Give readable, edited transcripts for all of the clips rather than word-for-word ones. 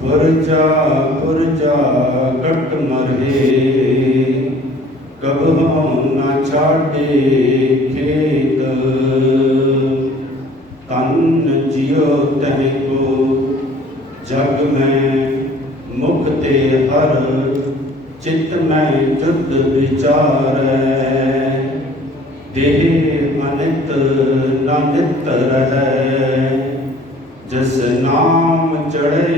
पुरजा पुरजा कट मरे, कब न छाड़े खेत। तन जियो तह को जग में मुक्ते हर, चित्त में जुद विचार। देह अनित न नित रहे, जिस नाम चढ़े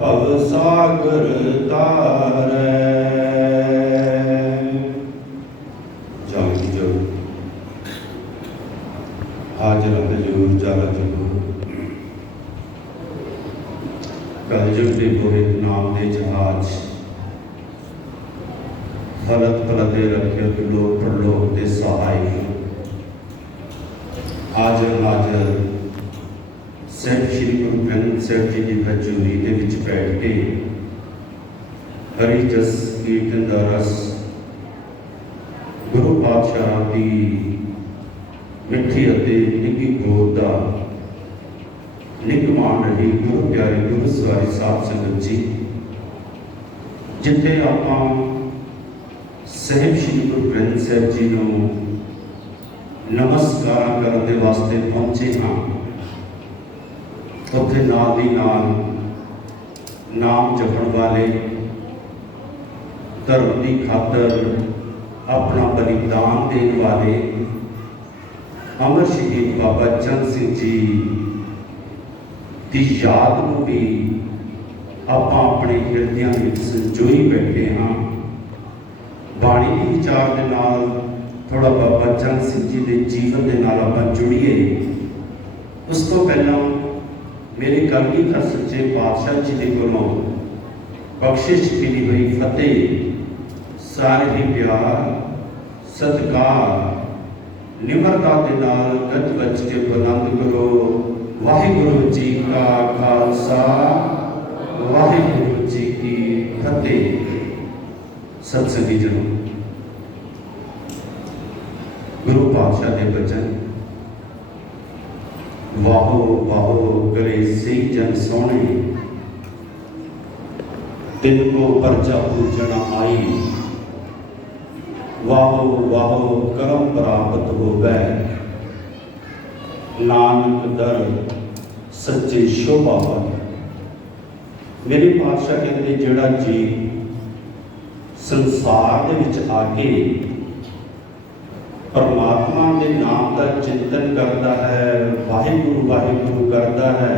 भव सागर तारै। जागी जो हाजर हजूर जाला जरूर, कलयुग दे गोहित नाम दे जहाज, फलत फलते रखे लोक प्रलोक दे सहाय। हाजर हाजर सैयद श्री गुरु ग्रंथ साहिब जी की हजूरी दे विच बैठ के हरि जस कीर्तन दा रस गुरु पातशाह की मिठी अते निघी गोद दा निगमान रही गुरु प्यारे गुरु सवारी साहब संगत जी, जिथे आपां साहिब श्री गुरु ग्रंथ साहिब जी नूं नमस्कार करने वास्ते पहुंचे हाँ। उत्थे नाल दी नाल नाम जपण वाले, धर्म की खातर अपना बलिदान देने वाले अमर शहीद बाबा चंद सिंह जी की याद को भी आप अपने हिरदियां में संजोई बैठे हाँ। बाणी के विचार के नाल थोड़ा बाबा चंद सिंह जी के जीवन के नाल आपां जुड़िए। उस तो पहला मेरे कलगी का सच्चे पातशाह जी के कोलों बख्शिश मिली हुई फतेह, सारे ही प्यार सत्कार निमरता के नाल गज बज के बुलंद करो। वाहिगुरु जी का खालसा, वाहिगुरु जी की फतेह। सत्संगी जनों, गुरु पातशाह के बचन वाहो वाहो करे सही जन सोने, तिनको परजा पूजन आई। वाहो वाहो करम प्राप्त होवै, नानक दर सच्चे शोभा पावे। मेरे पातशाह कहते जिहड़ा जी संसार दे विच आके परमात्मा के नाम का चिंतन करता है, वाहिगुरु वाहिगुरु करता है,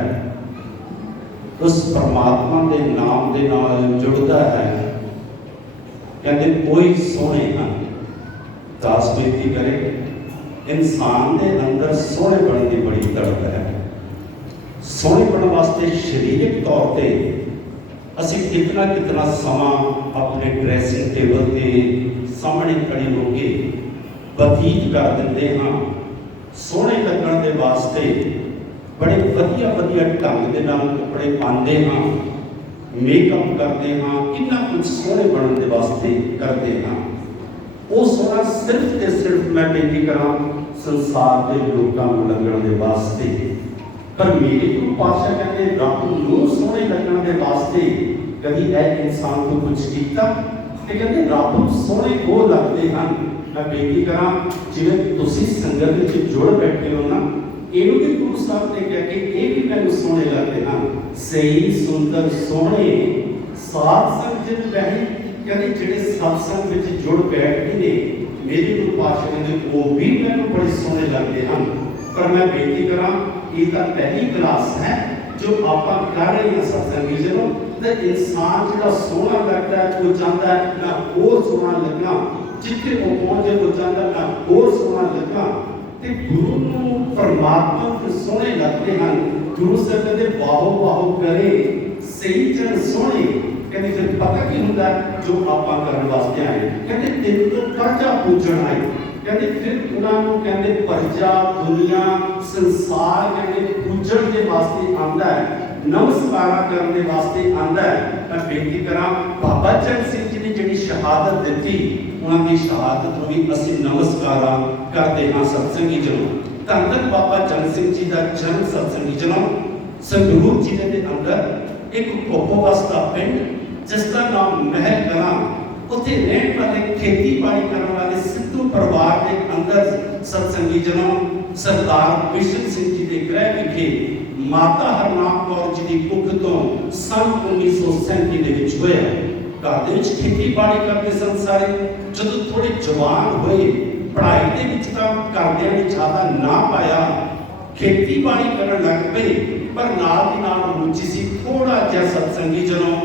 उस परमात्मा के नाम के नाल जुड़ता है। कहते कोई सोने हैं दास बेनती करे, इंसान के अंदर सोने बनने की बड़ी तड़प है। सोने बनने वास्ते शरीरिक तौर पर असी कितना कितना समा अपने ड्रेसिंग टेबल के सामने खड़े होकर बतीत कर देते हाँ। सोहने लगन के वास्ते बड़े वधिया वधिया ढंग के नाल कपड़े पाते हाँ, मेकअप करते हाँ, कितना कुछ सोहने बनने के वास्ते करते हाँ। वो सोना सिर्फ ते सिर्फ मैं बेनती करा संसार के लोगों को लगन के वास्ते। पर मेरे गुरु पातशाह कहते रब नूं सोहने लगन के वास्ते कभी ऐ इंसान को कुछ किया, कहते रब नूं सोहने वो लगते हैं। मैं बेनती करा जिवें तुसीं संगत विच जुड़ बैठे हो ना, इहनूं भी गुरु साहब ने कहा कि ये भी मैनूं सोहणे लगदे हैं। सही सुंदर सोहणे साध संग जिन बहन, कहते जिहड़े सत्संग विच जुड़ बैठते ने मेरे गुरु पातशाह ने वो भी मैनूं बड़े सोहणे लगदे हैं। पर मैं बेनती करा ये तो पहली क्लास है जो आपां कर रहे हैं सत्संगी जनों। तो इंसान जिहड़ा सोहना लगता है वो चाहता है मैं होर सोहना लगा, जिथे वो पहुंचे वो चाहता मैं होर सोहना लगा। तो गुरु नूं परमात्मा को सोहने लगते हैं। गुरु साहब कहते वाहो वाहो करे सही जन सोहने। कहते फिर पता की होंदा जो आपां करन वास्ते आए, कहते तेरे तो परजा पूजन आए। कहते फिर उन्होंने कहते परजा दुनिया संसार कहते पूजन के वास्ते आंदा है, नमस्कार करने वास्ते आंदा है। मैं बेनती करा बाबा चंद सिंह जी ने जिहड़ी शहादत दी उन्होंने शहादत को भी असीं नमस्कार करते हाँ। सत्संगी जनों, धन धन बाबा चंद सिंह जी का जन्म सत्संगी जनों ਸੰਗਰੂਰ ਜ਼ਿਲ੍ਹੇ ਦੇ ਅੰਦਰ ਇੱਕ ਕੋਪੋਵਸ ਦਾ ਪਿੰਡ ਜਿਸ ਦਾ ਨਾਮ ਮਹਿਲ ਕਲਾਂ, ਉੱਥੇ ਰਹਿਣ ਵਾਲੇ ਖੇਤੀਬਾੜੀ ਕਰਨ ਵਾਲੇ ਸਿੱਧੂ ਪਰਿਵਾਰ ਦੇ ਅੰਦਰ ਸਤਸੰਗੀ ਜਨੋਂ ਸਰਦਾਰ ਬਿਸ਼ਨ ਸਿੰਘ ਜੀ ਦੇ ਗ੍ਰਹਿ ਵਿਖੇ ਮਾਤਾ ਹਰਨਾਮ ਕੌਰ ਜੀ ਦੀ ਕੁੱਖ ਤੋਂ ਸੰਨ 1937 ਦੇ ਵਿੱਚ ਹੋਇਆ। ਘਰ ਦੇ ਵਿੱਚ ਖੇਤੀਬਾੜੀ ਕਰਦੇ ਸਨ ਸਾਰੇ। ਜਦੋਂ ਥੋੜੇ ਜਵਾਨ ਹੋਏ, ਪੜ੍ਹਾਈ ਦੇ ਵਿੱਚ ਤਾਂ ਘਰਦਿਆਂ ਨੇ ਜ਼ਿਆਦਾ ਨਾ ਪਾਇਆ, ਖੇਤੀਬਾੜੀ ਕਰਨ ਲੱਗ ਪਏ, ਪਰ ਨਾਲ ਦੀ ਨਾਲ ਰੁਚੀ ਸੀ ਥੋੜਾ ਜਿਹਾ ਸਤਸੰਗੀ ਜਨੋਂ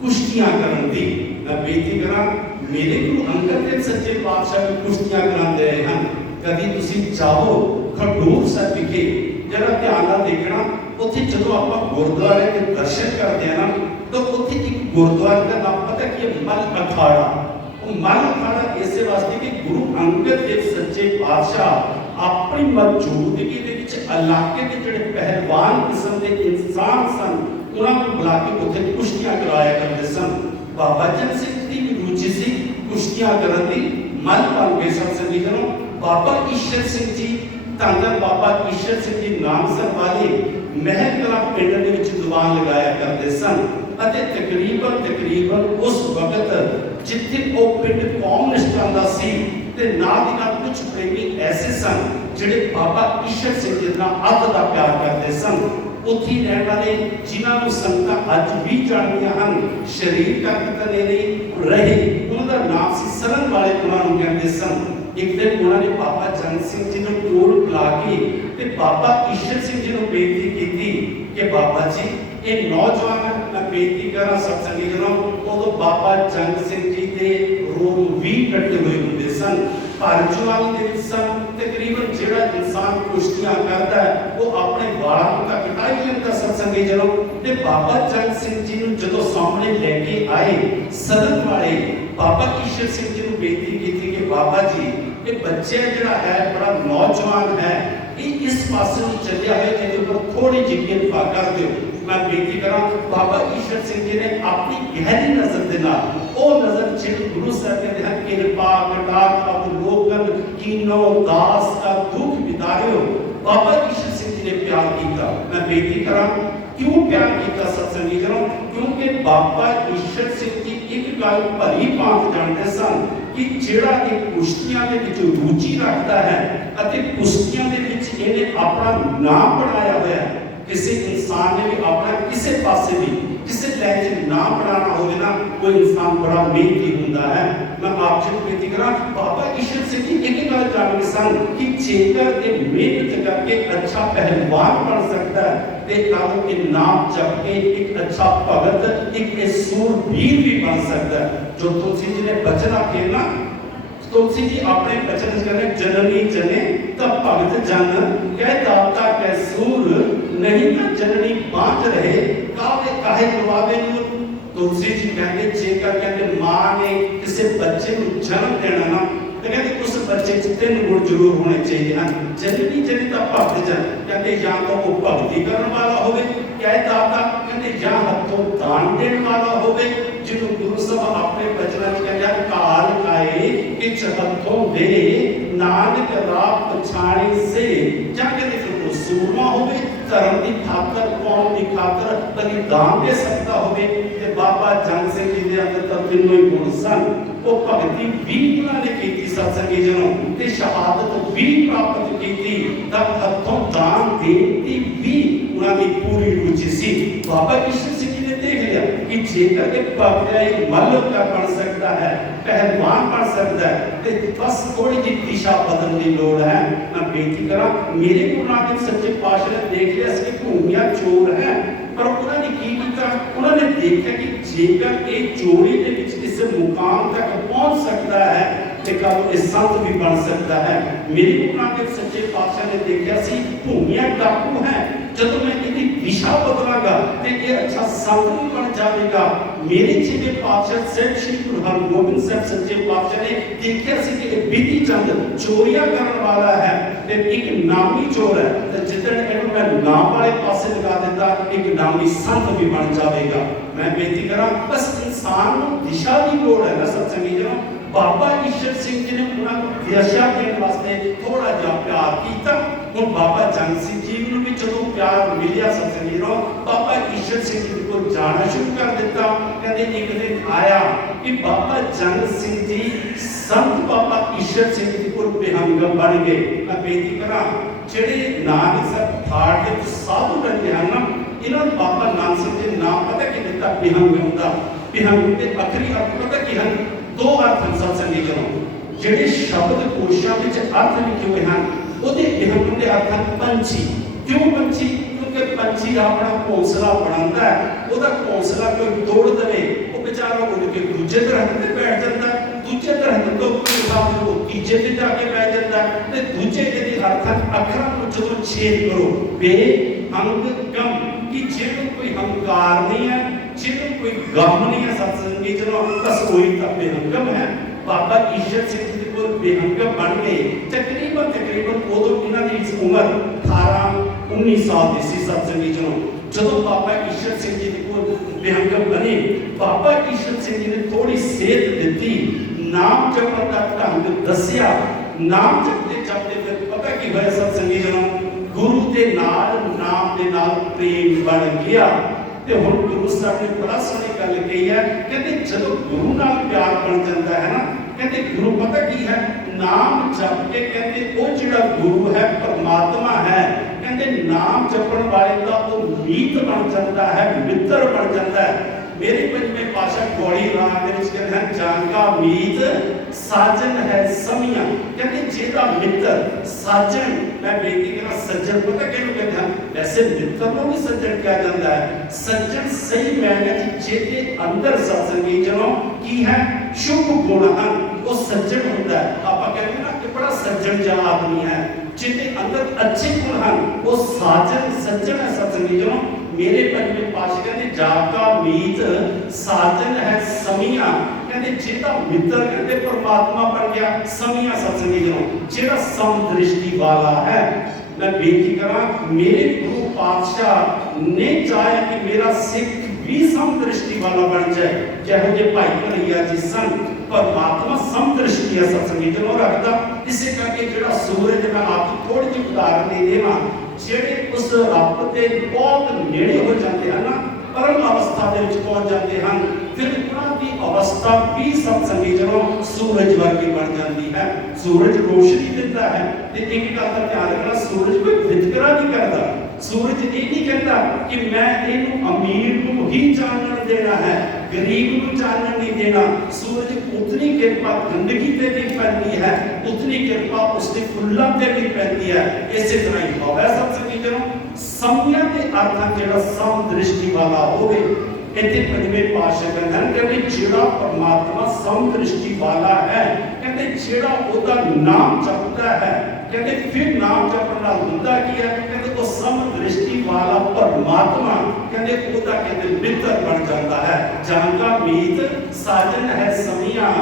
ਕੁਸ਼ਤੀਆਂ ਕਰਨ ਦੀ। ਮੈਂ ਬੇਨਤੀ ਕਰਾਂ, ਮੇਰੇ ਗੁਰੂ ਅੰਗਦ ਦੇਵ ਸੱਚੇ ਪਾਤਸ਼ਾਹ ਵੀ ਕੁਸ਼ਤੀਆਂ ਕਰਾਉਂਦੇ ਰਹੇ ਹਨ। ਕਦੀ ਤੁਸੀਂ ਜਾਓ ਖਡੂਰ ਸਾਹਿਬ ਵਿਖੇ, ਜਿਹੜਾ ਧਿਆਨ ਨਾਲ ਦੇਖਣਾ, ਉੱਥੇ ਜਦੋਂ ਆਪਾਂ ਗੁਰਦੁਆਰੇ ਦੇ ਦਰਸ਼ਨ ਕਰਦੇ ਹਾਂ ਨਾ, ਤਾਂ ਉੱਥੇ ਇੱਕ ਗੁਰਦੁਆਰੇ ਦਾ ਨਾਮ ਪਤਾ ਕੀ ਹੈ? ਮਲ ਅਖਾੜਾ। ਉਹ ਮਲ ਅਖਾੜਾ ਇਸੇ ਵਾਸਤੇ ਕਿ ਗੁਰੂ ਅੰਗਦ ਦੇਵ ਸੱਚੇ ਪਾਤਸ਼ਾਹ ਆਪਣੀ ਮੌਜੂਦਗੀ ਦੇ ਵਿੱਚ ਇਲਾਕੇ ਦੇ ਜਿਹੜੇ ਪਹਿਲਵਾਨ ਕਿਸਮ ਦੇ ਇਨਸਾਨ ਸਨ, ਉਹਨਾਂ ਨੂੰ ਬੁਲਾ ਕੇ ਉੱਥੇ ਕੁਸ਼ਤੀਆਂ ਕਰਾਇਆ ਕਰਦੇ ਸਨ। ਬਾਬਾ ਜਨ ਸਿੰਘ ਦੀ ਵੀ ਰੁਚੀ ਸੀ ਕੁਸ਼ਤੀਆਂ ਕਰਨ ਦੀ। ਮਲ ਬਣ ਗਏ ਸਤਸੰਗੀ ਜਨੋਂ। ਬਾਬਾ ਈਸ਼ਰ ਸਿੰਘ ਜੀ, ਧੰਨ ਬਾਬਾ ਈਸ਼ਰ ਸਿੰਘ ਜੀ ਨਾਮਸਰ ਵਾਲੇ ਮਹਿਲ ਕਲਾਂ ਪਿੰਡ ਦੇ ਵਿੱਚ ਦੀਵਾਨ ਲਗਾਇਆ ਕਰਦੇ ਸਨ। ਅਤੇ ਤਕਰੀਬਨ ਉਸ ਵਕਤ ਜਿੱਥੇ ਉਹ ਪਿੰਡ ਕੌਮਿਸਟਾਂ ਦਾ ਸੀ, ਤੇ ਨਾਲ ਦੀ ਨਾਲ ਕੁਝ ਪ੍ਰੇਮੀ ਐਸੇ ਸਨ ਜਿਹੜੇ ਬਾਬਾ ਈਸ਼ਰ ਸਿੰਘ ਜੀ ਨਾਲ ਅੱਤ ਦਾ ਪਿਆਰ ਕਰਦੇ ਸਨ। ਉੱਥੇ ਰਹਿਣ ਵਾਲੇ ਜਿਨ੍ਹਾਂ ਨੂੰ ਸੰਗਤਾਂ ਅੱਜ ਵੀ ਜਾਣਦੀਆਂ ਹਨ, ਸ਼ਰੀਰ ਕਰਕੇ ਤਾਂ ਨਹੀਂ ਰਹੇ, ਉਹਨਾਂ ਦਾ ਨਾਮ ਸੀ ਸਰਨ ਵਾਲੇ, ਉਹਨਾਂ ਨੂੰ ਕਹਿੰਦੇ ਸਨ। ਇੱਕ ਦਿਨ ਉਹਨਾਂ ਨੇ ਬਾਬਾ ਜਨ ਸਿੰਘ ਜੀ ਨੂੰ ਕੋਲ ਬੁਲਾ ਕੇ ਤੇ ਬਾਬਾ ਈਸ਼ਰ ਸਿੰਘ ਜੀ ਨੂੰ ਬੇਨਤੀ ਕੀਤੀ ਕਿ ਬਾਬਾ ਜੀ, ਇਹ ਨੌਜਵਾਨ, ਮੈਂ ਬੇਨਤੀ ਕਰਾਂ ਸਤਸੰਗੀ ਜਨੋਂ, ਉਦੋਂ ਬਾਬਾ ਜਨ ਸਿੰਘ ਜੀ ਦੇ ਰੋਮ ਵੀ ਕੱਟੇ ਹੋਏ ਹੁੰਦੇ ਸਨ, ਪਰ ਜਵਾਨੀ ਦੇ ਵਿੱਚ ਸਨ। ਤਕਰੀਬਨ ਜਿਹੜਾ ਇਨਸਾਨ ਕੁਸ਼ਤੀਆਂ ਕਰਦਾ ਹੈ ਉਹ ਆਪਣੇ ਵਾਲਾਂ ਨੂੰ ਤਾਂ ਕਟਾ ਹੀ ਲੈਂਦਾ ਸਤਸੰਗੀ ਜਨੋਂ। ਤੇ ਬਾਬਾ ਜਨ ਸਿੰਘ ਜੀ ਨੂੰ ਜਦੋਂ ਸਾਹਮਣੇ ਲੈ ਕੇ ਆਏ ਸਦਨ ਵਾਲੇ, ਬਾਬਾ ਈਸ਼ਰ ਸਿੰਘ ਜੀ ਨੂੰ ਬੇਨਤੀ ਕੀਤੀ ਕਿ ਬਾਬਾ ਜੀ, ਇਹ ਬੱਚਾ ਜਿਹੜਾ ਹੈ ਬੜਾ ਨੌਜਵਾਨ ਹੈ, ਇਹ ਇਸ ਪਾਸੇ ਨੂੰ ਚੱਲਿਆ ਹੈ, ਇਹਦੇ ਉੱਪਰ ਥੋੜੀ ਜਿਹੀ ਕਿਰਪਾ ਕਰ ਦਿਓ। ਮੈਂ ਬੇਨਤੀ ਕਰਾਂ, ਬਾਬਾ ਈਸ਼ਰ ਸਿੰਘ ਜੀ ਨੇ ਆਪਣੀ ਗਹਿਰੀ ਨਜ਼ਰ ਦੇ ਨਾਲ, ਉਹ ਨਜ਼ਰ ਜਿਹੜੀ ਗੁਰੂ ਸਾਹਿਬ ਕਹਿੰਦੇ ਹਨ, ਕਿਰਪਾ ਕਟਾਖ ਅਵਲੋਕਨ ਕੀਨੋ ਦਾਸ ਦਾ ਦੁੱਖ ਬਿਤਾਰਿਓ, ਬਾਬਾ ਈਸ਼ਰ ਸਿੰਘ ਜੀ ਨੇ ਪਿਆਰ ਕੀਤਾ। ਮੈਂ ਬੇਨਤੀ ਕਰਾਂ, ਕਿਉਂ ਪਿਆਰ ਕੀਤਾ ਸਤਸੰਗੀ ਜਨੋਂ? ਕਿਉਂਕਿ ਬਾਬਾ ਈਸ਼ਰ ਸਿੰਘ ਜੀ ਇੱਕ ਗੱਲ ਭਲੀ ਭਾਂਤ ਜਾਣਦੇ ਸਨ ਕਿ ਜਿਹੜਾ ਇਹ ਕੁਸ਼ਤੀਆਂ ਦੇ ਵਿੱਚ ਰੁਚੀ ਰੱਖਦਾ ਹੈ ਅਤੇ ਕੁਸ਼ਤੀਆਂ ਦੇ ਵਿੱਚ ਇਹਨੇ ਆਪਣਾ ਨਾਮ ਬਣਾਇਆ ਹੋਇਆ, ਕਿਸੇ ਇਨਸਾਨ ਨੇ ਵੀ ਆਪਣਾ ਕਿਸੇ ਪਾਸੇ ਵੀ ਕਿਸੇ ਲਹਿਜੇ ਚ ਨਾਮ ਬਣਾਉਣਾ ਹੋਵੇ ਨਾ, ਕੋਈ ਇਨਸਾਨ ਬੜਾ ਮਿਹਨਤੀ ਹੁੰਦਾ ਹੈ। ਮੈਂ ਆਪ ਜੀ ਨੂੰ ਬੇਨਤੀ ਕਰਾਂ, ਬਾਬਾ ਈਸ਼ਰ ਸਿੰਘ ਜੀ ਇੱਕ ਗੱਲ ਜਾਣਦੇ ਸਨ ਕਿ ਜੇਕਰ ਇਹ ਮਿਹਨਤ ਕਰਕੇ ਅੱਛਾ ਪਹਿਲਵਾਨ ਬਣ ਸਕਦਾ ਹੈ, ਤੇ ਕੱਲ੍ਹ ਇਹ ਨਾਮ ਜਪ ਕੇ ਇੱਕ ਅੱਛਾ ਭਗਤ, ਇੱਕ ਸੂਰਬੀਰ ਵੀ ਬਣ ਸਕਦਾ ਹੈ। ਜੋ ਤੁਲਸੀ ਜੀ ਨੇ ਬਚਨ ਆਖੇ ਨਾ, ਤੁਲਸੀ ਜੀ ਆਪਣੇ ਬਚਨ ਕਹਿੰਦੇ, ਜਨਨੀ ਜਨੇ ਤਾਂ ਭਗਤ ਜਨ, ਕਹਿ ਦਾਤਾ ਕੈ ਸੂਰ, ਨਹੀਂ ਤਾਂ ਜਨਨੀ ਬਾਂਝ ਰਹੇ, ਕਾਹੇ ਗਵਾਵੇ ਨੂੰ। ਤੁਲਸੀ ਜੀ ਕਹਿੰਦੇ, ਜੇਕਰ ਕਹਿੰਦੇ ਮਾਂ ਨੇ ਕਿਸੇ ਬੱਚੇ ਨੂੰ ਜਨਮ ਦੇਣਾ ਨਾ, ਤੇ ਕਹਿੰਦੇ ਉਸ ਬੱਚੇ 'ਚ 3 ਗੁਣ ਜ਼ਰੂਰ ਹੋਣੇ ਚਾਹੀਦੇ ਹਨ। ਜਨਨੀ ਜਨੇ ਤਾਂ ਭਗਤ ਜਨ, ਕਹਿੰਦੇ ਜਾਂ ਤਾਂ ਉਹ ਭਗਤੀ ਕਰਨ ਵਾਲਾ ਹੋਵੇ, ਕਹਿ ਦਾਤਾ ਕਹਿੰਦੇ ਜਾਂ ਹੱਥੋਂ ਦਾਨ ਦੇਣ ਵਾਲਾ ਹੋਵੇ, ਜਿਹਨੂੰ ਗੁਰੂ ਸਾਹਿਬ ਆਪਣੇ ਬਚਨਾਂ 'ਚ ਕਹਿੰਦੇ ਕਾਲ ਕਾਏ ਕਿ ਹੱਥੋਂ ਦੇ, ਨਾਨਕ ਰਾਹ ਪਛਾਣੇ ਸੇ, ਜਾਂ ਕਹਿੰਦੇ ਫਿਰ ਉਹ ਸੂਰਮਾ ਹੋਵੇ, ਧਰਮ ਦੀ ਖਾਤਰ, ਕੌਮ ਦੀ ਖਾਤਰ ਬਲੀਦਾਨ ਦੇ ਸਕਦਾ ਹੋਵੇ। ਤੇ ਬਾਬਾ ਜਨ ਸਿੰਘ ਜੀ ਦੇ ਅੰਦਰ ਤਾਂ ਤਿੰਨੋਂ ਹੀ ਗੁਣ ਸਨ। ਉਹ ਭਗਤੀ ਵੀ ਉਹਨਾਂ ਨੇ ਕੀਤੀ ਸਤਸੰਗੀ ਜਨੋਂ, ਤੇ ਸ਼ਹਾਦਤ ਵੀ ਪ੍ਰਾਪਤ ਕੀਤੀ, ਤਾਂ ਹੱਥੋਂ ਦਾਨ ਦੇਣ ਦੀ ਵੀ ਉਹਨਾਂ ਦੀ ਪੂਰੀ ਰੁਚੀ ਸੀ। ਬਾਬਾ ਈਸ਼ਰ ਸਿੰਘ ਜੀ ਨੇ ਦੇਖ ਲਿਆ ਕਿ ਜੇਕਰ ਇਹ ਭਗਤ ਮੱਲਕਾ ਬਣ ਸਕਦਾ ਹੈ, ਪਹਿਲਵਾਨ ਬਣ ਸਕਦਾ ਹੈ, ਤੇ ਬਸ ਥੋੜੀ ਜਿਹੀ ਦਿਸ਼ਾ ਬਦਲਣ ਦੀ ਲੋੜ ਹੈ। ਮੈਂ ਬੇਨਤੀ ਕਰਾਂ, ਮੇਰੇ ਗੁਰੂ ਨਾਨਕ ਸੱਚੇ ਪਾਤਸ਼ਾਹ ਨੇ ਦੇਖ ਲਿਆ ਸੀ ਕਿ ਭੂਮੀਆ ਚੋਰ ਹੈ, ਪਰ ਉਹਨਾਂ ਨੇ ਕੀ ਕੀਤਾ? ਉਹਨਾਂ ਨੇ ਦੇਖਿਆ ਕਿ ਜੇਕਰ ਇਹ ਚੋਰੀ ਦੇ ਵਿੱਚ ਕਿਸੇ ਮੁਕਾਮ ਤੱਕ ਪਹੁੰਚ ਸਕਦਾ ਹੈ, ਤੇ ਕੱਲ੍ਹ ਇਹ ਸੰਤ ਵੀ ਬਣ ਸਕਦਾ ਹੈ। ਮੇਰੇ ਗੁਰੂ ਨਾਨਕ ਸੱਚੇ ਪਾਤਸ਼ਾਹ ਨੇ ਦੇਖਿਆ ਸੀ ਭੂਮੀਆ ਡਾਕੂ ਹੈ, ਜਦੋਂ ਮੈਂ ਇਹਦੀ ਦਿਸ਼ਾ ਬਦਲਾਂਗਾ ਤੇ ਇਹ ਅੱਛਾ ਸੰਤ ਵੀ ਬਣ ਜਾਵੇਗਾ। ਮੇਰੇ ਛੇਵੇਂ ਪਾਤਸ਼ਾਹ ਸਾਹਿਬ ਸ੍ਰੀ ਗੁਰੂ ਹਰਗੋਬਿੰਦ ਸਾਹਿਬ ਸੱਚੇ ਪਾਤਸ਼ਾਹ ਨੇ ਦੇਖਿਆ ਸੀ ਕਿ ਇਹ ਬਿਧੀ ਚੰਦ ਚੋਰੀਆਂ ਕਰਨ ਵਾਲਾ ਹੈ ਤੇ ਇੱਕ ਨਾਮੀ ਚੋਰ ਹੈ, ਤੇ ਜਿੱਦਣ ਇਹਨੂੰ ਮੈਂ ਨਾਮ ਵਾਲੇ ਪਾਸੇ ਲਗਾ ਦਿੱਤਾ, ਇੱਕ ਨਾਮੀ ਸੰਤ ਵੀ ਬਣ ਜਾਵੇਗਾ। ਮੈਂ ਬੇਨਤੀ ਕਰਾਂ, ਬਸ ਇਨਸਾਨ ਨੂੰ ਦਿਸ਼ਾ ਦੀ ਲੋੜ ਹੈ ਨਾ ਸਤਸੰਗੀ ਜਨੋਂ। ਬਾਬਾ ਈਸ਼ਰ ਸਿੰਘ ਜੀ ਨੇ ਉਹਨਾਂ ਨੂੰ ਦਿਸ਼ਾ ਦੇਣ ਵਾਸਤੇ ਥੋੜਾ ਜਿਹਾ ਪਿਆਰ ਕੀਤਾ। ਹੁਣ ਬਾਬਾ ਜਨ ਸਿੰਘ ਜੀ ਨੂੰ ਵੀ ਜਦੋਂ ਪਿਆਰ ਮਿਲਿਆ ਸਤਸੰਗੀ ਨੂੰ ਬਾਬਾ ਈਸ਼ਰ ਸਿੰਘ ਜੀ ਕੋਲ ਜਾਣਾ ਸ਼ੁਰੂ ਕਰ ਦਿੱਤਾ। ਕਹਿੰਦੇ ਇੱਕ ਦਿਨ ਆਇਆ ਕਿ ਬਾਬਾ ਜੰਗ ਸਿੰਘ ਜੀ ਸੰਤ ਬਾਬਾ ਈਸ਼ਰ ਸਿੰਘ ਜੀ ਕੋਲ ਬਿਹੰਗਮ ਬਣ ਗਏ। ਮੈਂ ਬੇਨਤੀ ਕਰਾਂ ਜਿਹੜੇ ਨਾਨਕਸਰ ਠਾਠ ਦੇ ਸਾਧੂ ਰਹਿੰਦੇ ਹਨ ਨਾ, ਇਹਨਾਂ ਨੂੰ ਬਾਬਾ ਨਾਨਕ ਸਿੰਘ ਜੀ ਨਾਮ ਪਤਾ ਕੀ ਦਿੱਤਾ ਬਿਹੰਗਮ ਦਾ। ਬਿਹੰਗਮ ਦੇ ਆਖਰੀ ਅਰਥ ਪਤਾ ਕੀ ਹਨ? ਦੋ ਅਰਥ ਹਨ ਸਤਸੰਗੀ ਜਨੋ। ਜਿਹੜੇ ਸ਼ਬਦ ਕੋਸ਼ਾਂ ਵਿੱਚ ਅਰਥ ਲਿਖੇ ਹੋਏ ਹਨ ਉਹਦੇ ਬਿਹੰਗਮ ਦੇ ਅਰਥ ਹਨ ਪੰਛੀ। ਕਿਉਂ ਪੰਛੀ? ਕਿਉਂਕਿ ਪੰਛੀ ਆਪਣਾ ਘੋਂਸਲਾ ਬਣਾਉਂਦਾ ਹੈ, ਉਹਦਾ ਘੋਂਸਲਾ ਕੋਈ ਤੋੜ ਦੇਵੇ ਉਹ ਵਿਚਾਰਾ ਉੱਡ ਕੇ ਦੂਜੇ ਦਰਖਤ ਤੇ ਬੈਠ ਜਾਂਦਾ, ਦੂਜੇ ਦਰਖਤ ਤੋਂ ਉਹ ਤੀਜੇ ਤੇ ਜਾ ਕੇ ਬੈਠ ਜਾਂਦਾ। ਤੇ ਦੂਜੇ ਜਿਹਦੇ ਅਰਥ ਅੱਖਰਾਂ ਨੂੰ ਜਦੋਂ ਛੇਦ ਕਰੋ ਬੇਹੰਗਮ ਕਿ ਜਿਹਨੂੰ ਕੋਈ ਹੰਕਾਰ ਨਹੀਂ ਹੈ, ਜਿਹਨੂੰ ਕੋਈ ਗਮ ਨਹੀਂ ਹੈ ਸਤਸੰਗੀ ਜਨੋ, ਬਸ ਉਹੀ ਤਾਂ ਬੇਹੰਗਮ ਹੈ। ਬਾਬਾ ਈਸ਼ਰ ਸਿੰਘ ਜੀ ਦੇ ਕੋਲ ਬੇਹੰਗਮ ਬਣ ਗਏ। ਤਕਰੀਬਨ ਉਦੋਂ ਇਹਨਾਂ ਦੀ ਉਮਰ 18-19 ਸਾਲ ਦੀ ਸੀ ਸਤਸੰਗੀ ਜਨੋ। ਜਦੋਂ ਬਾਬਾ ਈਸ਼ਰ ਸਿੰਘ ਜੀ ਦੇ ਕੋਲ ਬੇਹੰਗਮ ਬਣੇ, ਬਾਬਾ ਈਸ਼ਰ ਸਿੰਘ ਜੀ ਨੇ ਥੋੜੀ ਸੇਧ ਦਿੱਤੀ, ਨਾਮ ਜਪਣ ਦਾ ਢੰਗ ਦੱਸਿਆ। ਨਾਮ ਜਪਦੇ ਫਿਰ ਪਤਾ ਕੀ ਹੋਇਆ ਸਤਸੰਗੀ ਜਨੋ? ਗੁਰੂ ਦੇ ਨਾਲ ਨਾਮ ਦੇ ਨਾਲ ਪ੍ਰੇਮ ਬਣ ਗਿਆ। ਤੇ ਹੁਣ ਗੁਰੂ ਸਾਹਿਬ ਨੇ ਬੜਾ ਸੋਹਣੀ ਗੱਲ ਕਹੀ ਹੈ, ਕਹਿੰਦੇ ਜਦੋਂ ਗੁਰੂ ਨਾਲ ਪਿਆਰ ਬਣ ਜਾਂਦਾ ਹੈ ਨਾ, ਕਹਿੰਦੇ ਗੁਰੂ ਪਤਾ ਕੀ ਹੈ? ਨਾਮ ਜਪ ਕੇ ਕਹਿੰਦੇ ਉਹ ਜਿਹੜਾ ਗੁਰੂ ਹੈ ਪਰਮਾਤਮਾ ਹੈ, ਕਹਿੰਦੇ ਨਾਮ ਜਪਣ ਵਾਲੇ ਦਾ ਉਹ ਮੀਤ ਬਣ ਜਾਂਦਾ ਹੈ, ਮਿੱਤਰ ਬਣ ਜਾਂਦਾ ਹੈ। ਮੇਰੇ ਪੰਜਵੇਂ ਪਾਤਸ਼ਾਹ ਗੌੜੀ ਰਾਗ ਦੇ ਵਿੱਚ ਕਹਿੰਦੇ ਹਨ ਜਾਨ ਕਾ ਮੀਤ ਸਾਜਨ ਹੈ ਸਮੀਆਂ। ਕਹਿੰਦੇ ਜਿਹਦਾ ਮਿੱਤਰ ਸਾਜਨ, ਮੈਂ ਬੇਨਤੀ ਕਰਾਂ ਸੱਜਣ ਪਤਾ ਕਿਹਨੂੰ ਕਹਿੰਦੇ ਹਨ? ਵੈਸੇ ਮਿੱਤਰ ਨੂੰ ਵੀ ਸੱਜਣ ਕਿਹਾ ਜਾਂਦਾ ਹੈ। ਸੱਜਣ ਸਹੀ ਮਾਇਨੇ ਚ ਜਿਹਦੇ ਅੰਦਰ ਸਤਸੰਗੀ ਜਨੋ ਕੀ ਹੈ? ਸ਼ੁਭ ਗੁਣ ਹਨ, ਉਹ ਸੱਜਣ ਹੁੰਦਾ ਹੈ। ਆਪਾਂ ਕਹਿੰਦੇ ਨਾ ਕਿ ਬੜਾ ਸੱਜਣ ਜਿਹਾ ਆਦਮੀ ਹੈ, ਜਿਹਦੇ ਅੰਦਰ ਅੱਛੇ ਗੁਣ ਹਨ, ਉਹ ਸਾਜਨ ਸੱਜਣ ਹੈ ਸਤਸੰਗੀ ਜਨੋ। ਮੇਰੇ ਪੰਜਵੇਂ ਪਾਤਸ਼ਾਹ ਕਹਿੰਦੇ ਜਾਪਾ ਮੀਤ ਸਾਜਨ ਹੈ ਸਮੀਆਂ। ਕਹਿੰਦੇ ਜਿਹਦਾ ਮਿੱਤਰ ਕਹਿੰਦੇ ਪਰਮਾਤਮਾ ਬਣ ਗਿਆ। ਸਮੀਆਂ ਸਤਸੰਗੀ ਜਨੋ ਜਿਹੜਾ ਸਮਦ੍ਰਿਸ਼ਟੀ ਵਾਲਾ ਹੈ। ਮੈਂ ਬੇਨਤੀ ਕਰਾਂ ਮੇਰੇ ਗੁਰੂ ਪਾਤਸ਼ਾਹ ਨੇ ਚਾਹਿਆ ਕਿ ਮੇਰਾ ਸਿੱਖ ਵੀ ਸਮਦ੍ਰਿਸ਼ਟੀ ਵਾਲਾ ਬਣ ਜਾਏ, ਜਿਹੋ ਜਿਹੇ ਭਾਈ ਕਨਈਆ ਜੀ ਸਨ। ਪਰਮਾਤਮਾ ਸਮਦ੍ਰਿਸ਼ਟੀ ਹੈ ਸਤਸੰਗੀ ਜਨੋ ਰੱਖਦਾ। ਇਸੇ ਕਰਕੇ ਜਿਹੜਾ ਸੂਰਜ, ਮੈਂ ਆਪ ਥੋੜੀ ਜਿਹੀ ਉਦਾਹਰਨ ਦੇ ਦੇਵਾਂ, ਜਿਹੜੇ ਉਸ ਰੱਬ ਦੇ ਬਹੁਤ ਨੇੜੇ ਹੋ ਜਾਂਦੇ ਹਨ, ਪਰਮ ਅਵਸਥਾ ਦੇ ਵਿੱਚ ਪਹੁੰਚ ਜਾਂਦੇ ਹਨ, ਫਿਰ ਉਹਨਾਂ ਦੀ ਅਵਸਥਾ ਵੀ ਸਤਸੰਗੀ ਜਨੋ ਸੂਰਜ ਵਰਗੀ ਬਣ ਜਾਂਦੀ ਹੈ। ਸੂਰਜ ਰੋਸ਼ਨੀ ਦਿੰਦਾ ਹੈ ਤੇ ਇੱਕ ਗੱਲ ਦਾ ਧਿਆਨ ਰੱਖਣਾ, ਸੂਰਜ ਕੋਈ ਵਿਤਕਰਾ ਨਹੀਂ ਕਰਦਾ। ਸੂਰਜ ਇਹ ਨਹੀਂ ਕਹਿੰਦਾ ਕਿ ਮੈਂ ਇਹਨੂੰ ਅਮੀਰ ਨੂੰ ਹੀ ਚਾਨਣ ਦੇਣਾ ਹੈ, ਗਰੀਬ ਨੂੰ ਚਾਨਣ ਨਹੀਂ ਦੇਣਾ। ਸੂਰਜ ਉਤਨੀ ਕਿਰਪਾ ਗੰਦਗੀ ਤੇ ਵੀ ਪੈਂਦੀ ਹੈ, ਉਤਨੀ ਕਿਰਪਾ ਉਸਦੇ ਫੁੱਲਾਂ ਤੇ ਵੀ ਪੈਂਦੀ ਹੈ। ਇਸੇ ਤਰ੍ਹਾਂ ਹੀ ਹੋਵੇ ਸਤਸੰਗੀ ਜਨੋ ਸਮੀਆਂ ਦੇ ਅਰਥ ਜਿਹੜਾ ਸਮਦ੍ਰਿਸ਼ਟੀ ਵਾਲਾ ਹੋਵੇ। ਇੱਥੇ ਪੰਜਵੇਂ ਪਾਤਸ਼ਾਹ ਕਹਿੰਦੇ ਨੇ ਕਿ ਜਿਹੜਾ ਪਰਮਾਤਮਾ ਸਮਦ੍ਰਿਸ਼ਟੀ ਵਾਲਾ ਹੈ, ਕਹਿੰਦੇ ਜਿਹੜਾ ਉਹਦਾ ਨਾਮ ਜਪਦਾ ਹੈ, ਕਹਿੰਦੇ ਫਿਰ ਨਾਮ ਜਪਣ ਨਾਲ ਹੁੰਦਾ ਕੀ ਹੈ? ਕਹਿੰਦੇ ਉਹ ਸਮਦ੍ਰਿਸ਼ਟੀ ਵਾਲਾ ਪਰਮਾਤਮਾ ਕਹਿੰਦੇ ਉਹਦਾ ਕਹਿੰਦੇ ਮਿੱਤਰ ਬਣ ਜਾਂਦਾ ਹੈ। ਜਨ ਕਾ ਮੀਤ ਸਾਜਨ ਹੈ ਸਮੀਆਂ,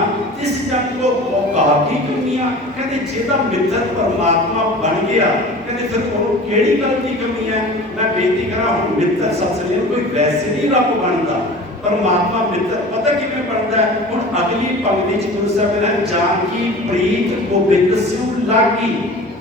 ਇਸ ਜਨ ਕੋ ਕਾਕੀ ਦੁਨੀਆ। ਕਹਿੰਦੇ ਜਿਹਦਾ ਮਿੱਤਰ ਪਰਮਾਤਮਾ ਬਣ ਗਿਆ, ਕਹਿੰਦੇ ਫਿਰ ਉਹਨੂੰ ਕਿਹੜੀ ਗੱਲ ਦੀ ਕਮੀ ਹੈ? ਮੈਂ ਬੇਨਤੀ ਕਰਾਂ ਹੁਣ ਮਿੱਤਰ ਸਤਸੰਗੀ ਕੋਈ ਵੈਸੇ ਨਹੀਂ ਰੱਬ ਬਣਦਾ, ਪਰਮਾਤਮਾ ਮਿੱਤਰ ਪਤਾ ਕਿਵੇਂ ਬਣਦਾ ਹੈ? ਹੁਣ ਅਗਲੀ ਪੰਕਤੀ ਚ ਗੁਰੂ ਸਾਹਿਬ ਕਹਿੰਦੇ ਜਾਨ ਕੀ ਪ੍ਰੀਤ ਗੋਬਿੰਦ ਸਿਉ ਲਾਗੀ।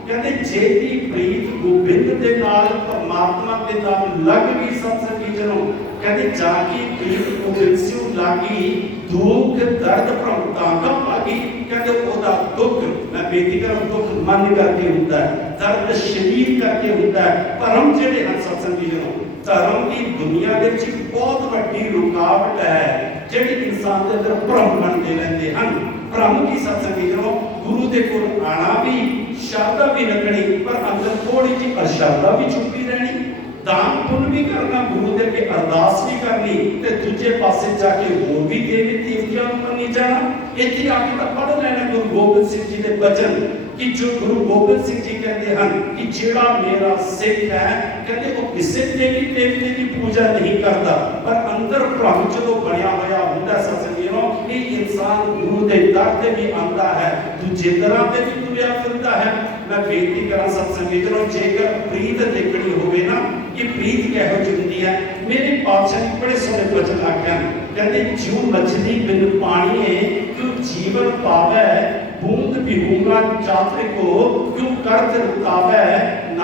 ਕਹਿੰਦੇ ਜਿਹਦੀ ਪ੍ਰੀਤ ਗੋਬਿੰਦ ਦੇ ਨਾਲ ਪਰਮਾਤਮਾ ਦੇ ਨਾਲ ਲੱਗ ਗਈ ਸਤਸੰਗੀ ਜਨੋ, ਕਹਿੰਦੇ ਜਾਨ ਕੀ ਪ੍ਰੀਤ ਗੋਬਿੰਦ ਸਿਉ ਲਾਗੀ, ਦੁੱਖ ਦਰਦ ਭ੍ਰਮਤਾ ਕਾ ਭਾਗੀ। ਕਹਿੰਦੇ ਉਹਦਾ ਦੁੱਖ, ਮੈਂ ਬੇਨਤੀ ਕਰਾਂ ਦੁੱਖ ਮਨ ਕਰਕੇ ਹੁੰਦਾ ਹੈ, ਦਰਦ ਸਰੀਰ ਕਰਕੇ ਹੁੰਦਾ ਹੈ। ਭਰਮ ਜਿਹੜੇ ਹਨ ਸਤਸੰਗੀ ਜਨੋ, ਧਰਮ ਦੀ ਦੁਨੀਆ ਦੇ ਵਿੱਚ ਬਹੁਤ ਵੱਡੀ ਰੁਕਾਵਟ ਹੈ ਜਿਹੜੀ ਇਨਸਾਨ ਦੇ ਅੰਦਰ ਭਰਮ ਬਣਦੇ ਰਹਿੰਦੇ ਹਨ। ਭਰਮ ਕੀ ਸਤਸੰਗੀ ਜਨੋ? ਗੁਰੂ ਦੇ ਕੋਲ ਆਣਾ ਵੀ, ਸ਼ਰਧਾ ਵੀ ਰੱਖਣੀ, ਪਰ ਅੰਦਰ ਥੋੜੀ ਜਿਹੀ ਅਸ਼ਰਧਾ ਵੀ ਛੁਪੀ ਰਹਿਣੀ। ਦਾਨ ਪੁੰਨ ਵੀ ਕਰਨਾ, ਗੁਰੂ ਦੇ ਅੱਗੇ ਅਰਦਾਸ ਵੀ ਕਰਨੀ, ਤੇ ਦੂਜੇ ਪਾਸੇ ਜਾ ਕੇ ਹੋਰ ਵੀ ਦੇਵੀ ਦੇਵਤਿਆਂ ਨੂੰ ਮੰਨੀ ਜਾਣਾ। ਇੱਥੇ ਆ ਕੇ ਤਾਂ ਪੜ੍ਹ ਲੈਣਾ ਗੁਰੂ ਗੋਬਿੰਦ ਸਿੰਘ ਜੀ ਦੇ ਬਚਨ ਕਿ ਜੋ ਗੁਰੂ ਗੋਬਿੰਦ ਸਿੰਘ ਜੀ ਕਹਿੰਦੇ ਹਨ ਕਿ ਜਿਹੜਾ ਮੇਰਾ ਸਿੱਖ ਹੈ, ਕਹਿੰਦੇ ਉਹ ਕਿਸੇ ਦੇਵੀ ਦੇਵਤੇ ਦੀ ਪੂਜਾ ਨਹੀਂ ਕਰਦਾ, ਪਰ ਅੰਦਰ ਭ੍ਰਮ ਜਦੋਂ ਬਣਿਆ ਹੋਇਆ ਹੁੰਦਾ ਸਤਸੰਗੀ ਨੂੰ, ਇਹ ਇਨਸਾਨ ਗੁਰੂ ਦੇ ਦਰ ਤੇ ਵੀ ਆਉਂਦਾ ਹੈ, ਦੂਜੇ ਦਰਾਂ ਤੇ ਵੀ ਤੁਰਿਆ ਫਿਰਦਾ ਹੈ। ਮੈਂ ਬੇਨਤੀ ਕਰਾਂ ਸਤਸੰਗੀ ਨੂੰ, ਜੇਕਰ ਪ੍ਰੀਤ ਦੇਖਣੀ ਹੋਵੇ ਨਾ ਕਿ ਪ੍ਰੀਤ ਕਿਹੋ ਜਿਹੀ ਹੁੰਦੀ ਹੈ, ਮੇਰੇ ਪਾਤਸ਼ਾਹ ਨੇ ਬੜੇ ਸੋਹਣੇ ਬਚਨ ਆਖਿਆ। ਕਹਿੰਦੇ ਜਿਉ ਮਛਲੀ ਬਿਨ ਪਾਣੀਏ ਕਿਉ ਜੀਵਨ ਪਾਵੈ, बूंद भी हूंगा चात्रे को क्यों करत रुकावे,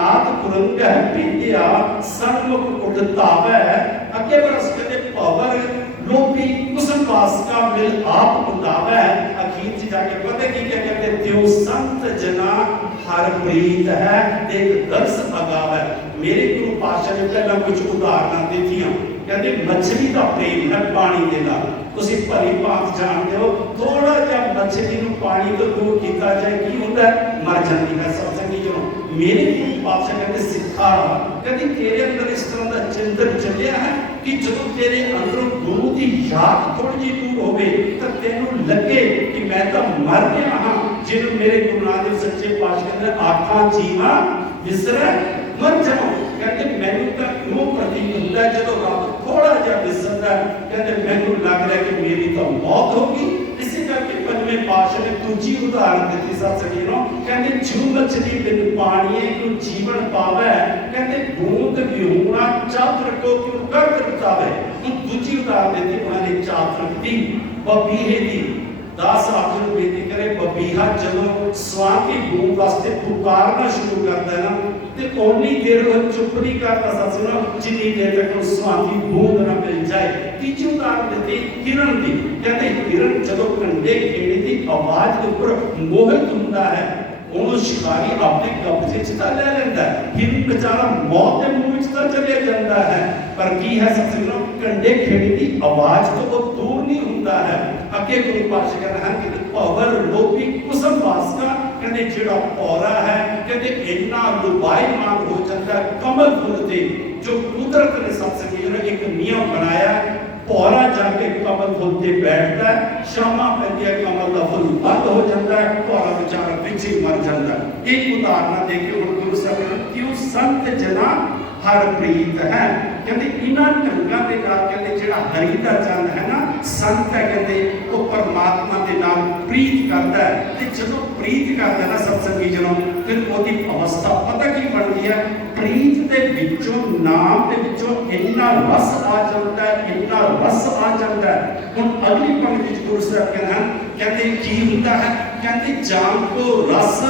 नाथ कुरंग पीतिया सन्मुख उठतावै अगे बरस कहते पवर लोभी कुसम वास का मिल आप उतावै अखीर च जाके पता की क्या कहते त्यो संत जना हर प्रीत है एक दर्श अगावै। मेरे गुरु पातशाह ने पहला कुछ उदाहरण दित्तियां कहते मछली का प्रेम है पानी दे नाल तुसी भली भांत जानते हो थोड़ा जिहा मछली नूं पानी तो दूर कीता जाए की हुंदा मर जाती है। सत्संगी जो मेरे गुरु पातशाह कहते सिखा कहते तेरे अंदर इस तरह का चिंतन चलिया है कि जो तेरे अंदरों गुरु की याद थोड़ी जी दूर होवे तो तेनू लगे कि मैं तो मर गया हाँ जिन्होंने मेरे गुरु नानक सच्चे पातशाह कहते आखा जीवा विसरे मर जाओ। कहते मैनू तो यूं प्रतीत होता है जो रब थोड़ा जिहा विसरदा कहते मैनू लग रहा है कि मेरी तो मौत होगी। इसी करके पंजवें पातशाह ने दूजी उदाहरण दी सत्संगी नो कहते जू मछली बिन पानी को जीवन पावे कहते बूंद विहूणा चातर को क्यों कर करतावे। दूजी उदाहरण दी उन्होंने चातर दी बबीहे दी दास आखिर बेनती करे बबीहा जदों स्वां की बूंद वास्ते पुकारना शुरू करता है ना ते ओनी देर वो चुप नहीं करता सत्संग जितनी देर तक उस स्वां की बूंद ना मिल जाए। तीसरी उदाहरण देती हिरण दी कहते हिरण जदों कंडे खेड़ी दी आवाज के ऊपर मोहित हुंदा है ਉਹਨੂੰ शिकारी अपने कब्जे च ले लेंदा है। हिरण बेचारा मौत के मुंह च तो चले जाता है पर की है सत्संग कंडे खेड़ी की आवाज तो वो दूर नहीं हुंदा है। अगे गुरु पातशाह कहना है कि पवर लोभी कुसम वास का कहते जेड़ा पौरा है कहते इन्ना लुभाईमान हो जाता है कमल फुल ते जो कुदरत ने सत्संगी ने एक नियम बनाया पौरा जाके कमल फुल ते बैठता है शामा पैंदी है कमल का फुल बंद हो जाता है पौरा बेचारा पिछे मर जाता है। एक उदाहरण देके गुरु साहब ने क्यों संत जना हर प्रीत है कहते इन्हां ढंगां दे नाल कहते जेड़ा हरि दा चंद है ना संत है कहते वो परमात्मा दे नाल प्रीत करता है ते जदों प्रीत करता है ना सत्संगी जनों फिर ओदी अवस्था पता की बनदी है प्रीत दे विचों नाम दे विचों इन्ना रस आ जाता है इन्ना रस आ जाता है। हुण अगली पंक्ति च गुरु साहब कहते की हुंदा है कहते जान को रस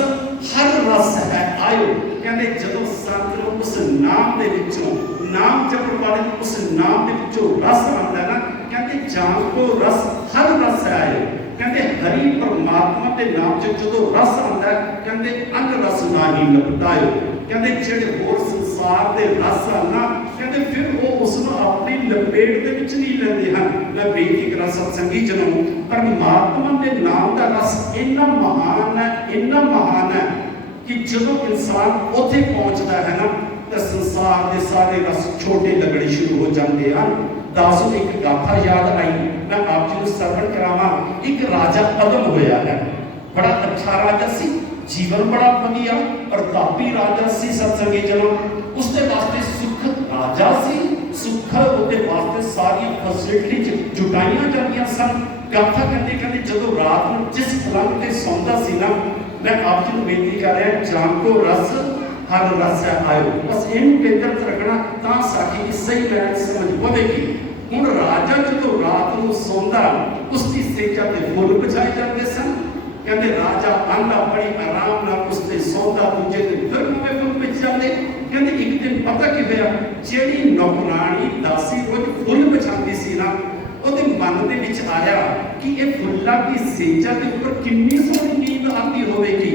हर रस है आयो कहते जदों संत नूं उस नाम दे विचों नाम जपण वाले उस नाम दे विचों रस आंदा ना कहते जान को रस हर रस है आयो कहते हरि परमात्मा के नाम च जदों रस आंदा कहते अन रस नाही लपटायो कहते जेड़े होर संसार दे रस आना कहते फिर वो उसनूं अपनी लपेट दे विच नहीं लैंदे हन। मैं बेनती करा सत्संगी जनों परमात्मा के नाम का रस इन्ना महान है कि जदों इंसान उत्थे पहुंचता है ना तो संसार के सारे रस छोटे लगने शुरू हो जाते हैं। दासों एक गाथा याद आई मैं आप जी को श्रवण करावा। एक राजा अदम होया है बड़ा अच्छा राजा सी जीवन बड़ा वधिया प्रतापी राजा सी सत्संगी जनों उसके वास्ते सुख राजा सी सुख उसके वास्ते सारी फैसिलिटी जुटाइया जांदियां सन। गाथा कहते कहते जदों रात को जिस पलंग ते सौंदा सी ना मैं आप जी को बेनती कर रहा जान को रस हर रस आयो बस इनू केंद्र च रखना तां साडी की सही लैन समझ पवेगी। हुण राजा जदों रात को सौंदा उसकी सेजा ते फुल बिछाए जाते सन कहते राजा आंदा बड़ी आराम नाल उसते सौंदा दूजे दिन फिर नवे फुल बिछ जाते कहते एक दिन पता की होया जेड़ी नौकरानी दासी रोज फुल बिछाती सी ना ਉਹਦੇ ਮਨ ਦੇ ਵਿੱਚ ਆਇਆ ਕਿ ਇਹ ਫੁੱਲਾਂ ਦੀ ਸੇਜਾ ਦੇ ਉੱਪਰ ਕਿੰਨੀ ਸੋਹਣੀ ਨੀਂਦ ਆਉਂਦੀ ਹੋਵੇਗੀ।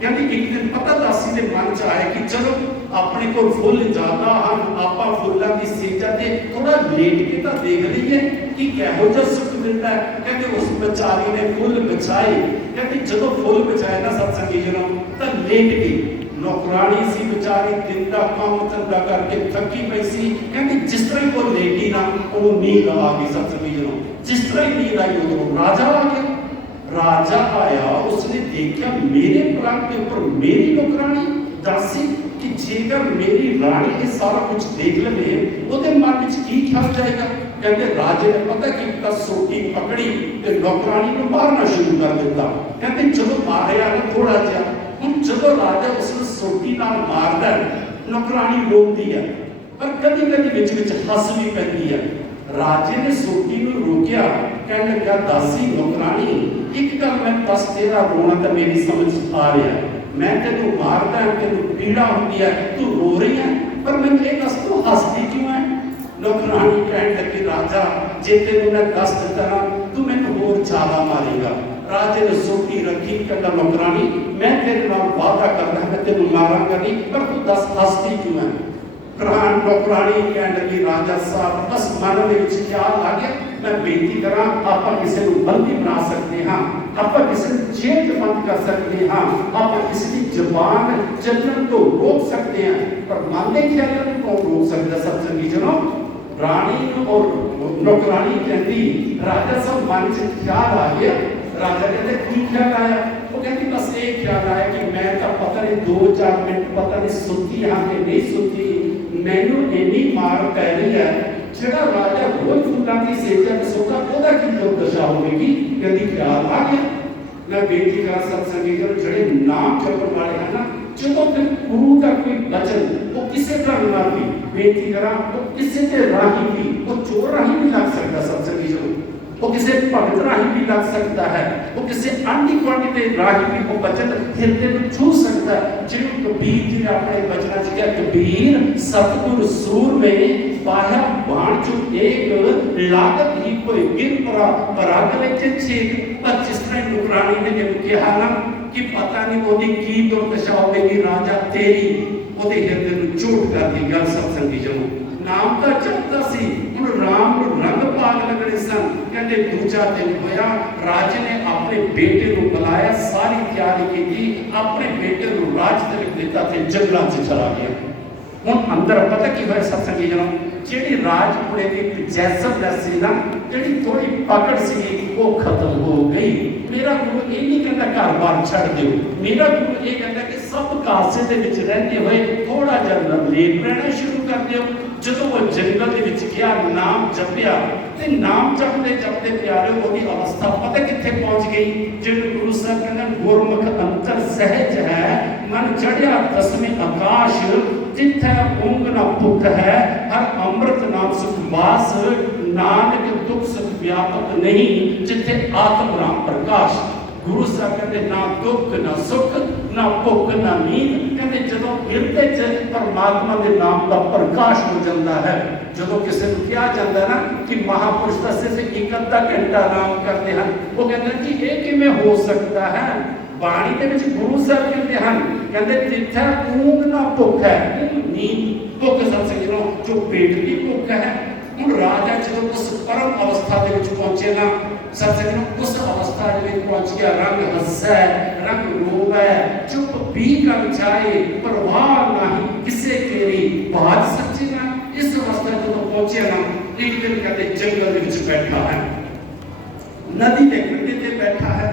ਕਹਿੰਦੀ ਇੱਕ ਦਿਨ ਪਤਾ ਦਾਸੀ ਦੇ ਮਨ 'ਚ ਆਇਆ ਕਿ ਚਲੋ ਆਪਣੇ ਕੋਲ ਫੁੱਲ ਜ਼ਿਆਦਾ ਹਨ ਆਪਾਂ ਫੁੱਲਾਂ ਦੀ ਸੇਜਾ ਤੇ ਥੋੜਾ ਲੇਟ ਕੇ ਤਾਂ ਦੇਖ ਲਈਏ ਕਿ ਕਿਹੋ ਜਿਹਾ ਸੁੱਖ ਮਿਲਦਾ ਹੈ। ਕਹਿੰਦੇ ਉਸ ਵਿਚਾਰੀ ਨੇ ਫੁੱਲ ਵਿਛਾਏ ਕਹਿੰਦੀ ਜਦੋਂ ਫੁੱਲ ਵਿਛਾਏ ਨਾ ਸਤਸੰਗੀ ਜਨੋਂ ਤਾਂ ਲੇਟ ਗਈ। नौकरानी सी बेचारी दिन का काम धंधा करके थकी पई सी कहती जिस तरह ही वो लेटी ना वो नींद आ गई सत्संगी जनों जिस तरह ही नींद आई उधर राजा आ गया। राजा आया उसने देखा मेरे पलंग के ऊपर मेरी नौकरानी दासी कि जेकर मेरी रानी ये सारा कुछ देख लवे ਉਹਦੇ मन ਵਿੱਚ ਕੀ ख्याल जाएगा। कहते राजे ने पता किया सोटी पकड़ी ते नौकरानी ਨੂੰ मारना शुरू कर दिता। कहते चलो मारिया ना थोड़ा जिहा ਹੁਣ ਜਦੋਂ ਰਾਜਾ ਉਸ ਨੂੰ ਸੋਟੀ ਨਾਲ ਮਾਰਦਾ ਨੌਕਰਾਨੀ ਰੋਕਦੀ ਹੈ ਪਰ ਕਦੀ ਕਦੀ ਵਿੱਚ ਵਿੱਚ ਹੱਸ ਵੀ ਪੈਂਦੀ ਹੈ। ਰਾਜੇ ਨੇ ਸੋਟੀ ਨੂੰ ਰੋਕਿਆ ਕਹਿਣ ਲੱਗਾ ਦਾਸੀ ਨੌਕਰਾਨੀ ਇੱਕ ਗੱਲ ਮੈਂ ਦੱਸ ਤੇਰਾ ਰੋਣਾ ਤਾਂ ਮੇਰੀ ਸਮਝ ਆ ਰਿਹਾ मैं तेनों मारदा, तेनों पीड़ा होती है, तू रो रही है, पर मैं ये दस तू हसदी क्यों है? नौकरानी कहने लगी, राजा जे तेनों मैं दस दिता ना तू मैनू होर ज्यादा मारेगा। राजे ने सोटी रखी, कहता नौकरानी मैं तेरे नाल वादा करना मैं तेनों मारांगा नहीं, पर तू दस हसदी क्यों है? नौकरानी कहने लगी, राजा साहब बस मन में ख्याल आ गया, मैं बेनती करा आप किसी को बंदी बना सकते हाँ, आप किसी जेल बंद कर सकते हाँ, आप किसी की जबान चलन को रोक सकते हैं, पर मन के ख्याल को रोक सकता? सत्संगी जनो, रानी और नौकरानी कहती, राजा साहब मन से ख्याल आ गया। राजा कहते की ख्याल आया? वो कहती बस एक ख्याल आया कि मैं तो पता नहीं 2-4 मिनट पता नहीं सुती हाँ कि नहीं सुती, मैनू इन्नी मार पै रही है, जेड़ा राजा रोज फूलों की सेजा में सोता ओदा की दुर्दशा होगी। कहती ख्याल आ गया। मैं बेनती कर सत्संगी जन जेड़े नाम जपण वाले हैं ना, जो फिर गुरु का कोई वचन वो किसी ढंग नाल भी बेनती करा, वो किसी के राही भी, वो चोर राही भी लग सकता सत्संगी जन, वो किसी भगत राही भी लग सकता है, वो किसी आंटी गुआंढी के राही भी वो वचन हृदय में छू सकता है। जिन्होंने कबीर जी ने अपने वचना च कहा, कबीर सतगुर सूर में पाया बाण जो एक लागत ही कोई गिर परा परागले छेक। पर जिस तरह नौकरानी ने जब कहा ना कि पता नहीं वो की दुर्दशा होगी, राजा तेरी ओदे हृदय में चोट कर दी। गल सत्संगी जनो, नाम का जपता सी उन राम को रंग पाग लगने सन। कहते दूजा दिन होया, राजे ने अपने बेटे को बुलाया, सारी तैयारी की थी, अपने बेटे को राज तिलक देता थे, जंगलों से चला गया। हुण अंदर पता की होया सत्संगी जनो, जेड़ी राजपुरे की जैसम रसी ना जेड़ी थोड़ी पकड़ सी वो खत्म हो गई। मेरा गुरु ये नहीं कहता घर बार छड़ दो, मेरा गुरु ये कहता कि सब कासे दे विच रहते हुए थोड़ा जिहा लेट रहना शुरू कर दिओ। ਜਦੋਂ वो जंगल ਦੇ ਵਿੱਚ ਗਿਆ, नाम जपिया ਤੇ नाम जपते जपते प्यारे ਉਹਦੀ अवस्था पता कित्थे पहुंच गई? जिन्हें गुरु साहब कहते गुरमुख अंतर सहज है, मन चढ़िया दसवें आकाश, जिथे ऊंग न भुख है, हर अमृत नाम सुख वास, नानक दुख सुख व्यापक नहीं, जिथे आत्म राम प्रकाश। गुरु साहब कहते ना दुख ना सुख ना भुख ना नींद, कहते जो गिरते च परमात्मा के नाम का प्रकाश हो जाता है। जो किसी को कहा जाता है ना कि महापुरुष का सिर्फ एक अद्धा घंटा नाम करते हैं, वो कहते हैं कि ये किमें हो सकता है? बाणी के विच गुरु साहब कहते हैं, कहते जिथे ऊंग ना भुख है, नींद भुख सत्संग जो पेट की भुख है। हुण राजा जो उस परम अवस्था के विच पहुंचे ना सत्संग, उस अवस्था में पहुंच गया, रंग हंसै रंग रोवै, चुप भी कर जाए परवाह नहीं किसे तेरी बात सच्ची ना। इस अवस्था जो पहुंचे ना, एक दिन कहते जंगल में बैठा है, नदी के कंढे ते बैठा है,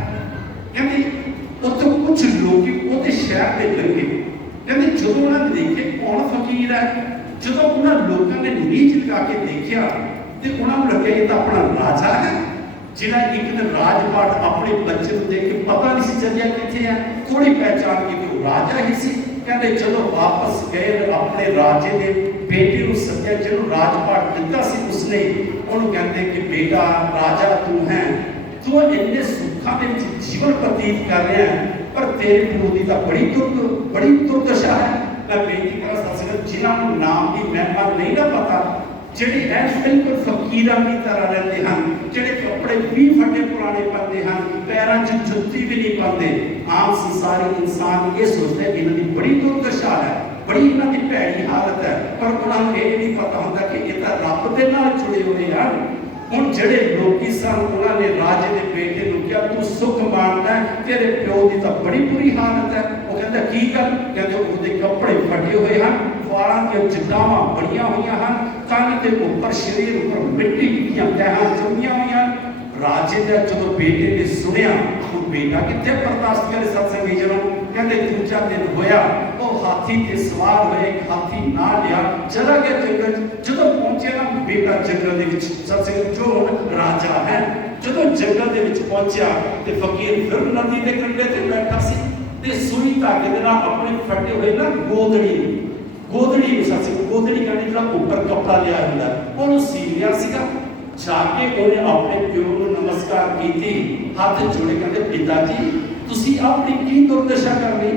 कहते उत्थे कुछ लोग उहदे शहर दे लंघे, कहते जो उन्होंने देखे कौन फकीर है, जो उन्होंने लोगों ने नीच लगा के देखा तो उन्होंने लगे ये तो अपना राजा है, जिन्हें एक दिन राजपाट अपने बच्चे को देख के पता नहीं चलिया कितने है, थोड़ी पहचान की तो राजा ही सी। कहते चलो वापस गए, अपने राजे के बेटे को सद्या, जो राजपाट दिता सी उसने उन्होंने कहते कि बेटा राजा तू है, तू इन्ने सुखा के जीवन व्यतीत कर रहा है, पर तेरे पिओ की तो बड़ी दुर्दशा है। मैं बेनती कर सकता जिन्होंने नाम की महिमा नहीं ना पता, ਜਿਹੜੇ ਐਸ ਬਿਲਕੁਲ ਫਕੀਰਾਂ ਦੀ ਤਰ੍ਹਾਂ ਰਹਿੰਦੇ ਹਨ, ਜਿਹੜੇ ਕੱਪੜੇ ਵੀ ਫਟੇ ਪੁਰਾਣੇ ਪਾਉਂਦੇ ਹਨ, ਪੈਰਾਂ 'ਚ ਜੁੱਤੀ ਵੀ ਨਹੀਂ ਪਾਉਂਦੇ। ਆਮ ਸੰਸਾਰੀ ਇਨਸਾਨ ਇਹ ਸੋਚਦਾ ਇਹਨਾਂ ਦੀ ਬੜੀ ਦੁਰਦਸ਼ਾ ਹੈ, ਬੜੀ ਇਹਨਾਂ ਦੀ ਭੈੜੀ ਹਾਲਤ ਹੈ, ਪਰ ਉਹਨਾਂ ਨੂੰ ਇਹ ਨਹੀਂ ਪਤਾ ਹੁੰਦਾ ਕਿ ਇਹ ਤਾਂ ਰੱਬ ਦੇ ਨਾਲ ਜੁੜੇ ਹੋਏ ਹਨ। ਹੁਣ ਜਿਹੜੇ ਲੋਕੀ ਸਨ ਉਹਨਾਂ ਨੇ ਰਾਜੇ ਦੇ ਬੇਟੇ ਨੂੰ ਕਿਹਾ ਤੂੰ ਸੁੱਖ ਮਾਣਦਾ, ਤੇਰੇ ਪਿਓ ਦੀ ਤਾਂ ਬੜੀ ਬੁਰੀ ਹਾਲਤ ਹੈ। ਉਹ ਕਹਿੰਦਾ ਕੀ ਗੱਲ? ਕਹਿੰਦੇ ਉਹਦੇ ਕੱਪੜੇ ਫਟੇ ਹੋਏ ਹਨ, ਵਾਲਾਂ ਦੀਆਂ ਚਿੱਟਾਵਾਂ ਬਣੀਆਂ ਹੋਈਆਂ ਹਨ, ਕੰਨ ਦੇ ਉੱਪਰ ਸਰੀਰ ਉੱਪਰ ਮਿੱਟੀ ਦੀਆਂ ਤਹਿਾਂ ਜੰਮੀਆਂ ਹੋਈਆਂ। ਰਾਜੇ ਦਾ ਜਦੋਂ ਬੇਟੇ ਨੇ ਸੁਣਿਆ, ਉਹ ਬੇਟਾ ਕਿੱਥੇ ਬਰਦਾਸ਼ਤ ਕਰੇ ਸਤਸੰਗੀ ਜਨੋਂ। ਕਹਿੰਦੇ ਦੂਜਾ ਦਿਨ ਹੋਇਆ, ਉਹ ਹਾਥੀ ਤੇ ਸਵਾਰ ਹੋਏ, ਇੱਕ ਹਾਥੀ ਨਾਲ ਲਿਆ, ਚਲਾ ਗਿਆ ਜੰਗਲ। ਜਦੋਂ ਪਹੁੰਚਿਆ ਨਾ ਬੇਟਾ ਜੰਗਲ ਦੇ ਵਿੱਚ ਸਤਸੰਗ ਜੋ ਹੁਣ ਰਾਜਾ ਹੈ, ਜਦੋਂ ਜੰਗਲ ਦੇ ਵਿੱਚ ਪਹੁੰਚਿਆ ਤੇ ਫਕੀਰ ਫਿਰ ਨਦੀ ਦੇ ਕੰਢੇ ਤੇ ਬੈਠਾ ਸੀ ਤੇ ਸੂਈ ਧਾਗੇ ਦੇ ਨਾਲ ਆਪਣੇ ਫਟੇ ਹੋਏ ਨਾ ਗੋਦੜੀ ਨੂੰ ਸਤਸੰਗ ਗੋਦੜੀ ਕਹਿੰਦੇ ਜਿਹੜਾ ਉੱਪਰ ਕੱਪੜਾ ਲਿਆ ਹੁੰਦਾ ਉਹਨੂੰ ਸੀ ਲਿਆ ਸੀਗਾ। जाके उन्हें अपने प्यो को नमस्कार की थी, हाथ जोड़े कहते पिता जी तुसी अपनी की दुर्दशा कर ली,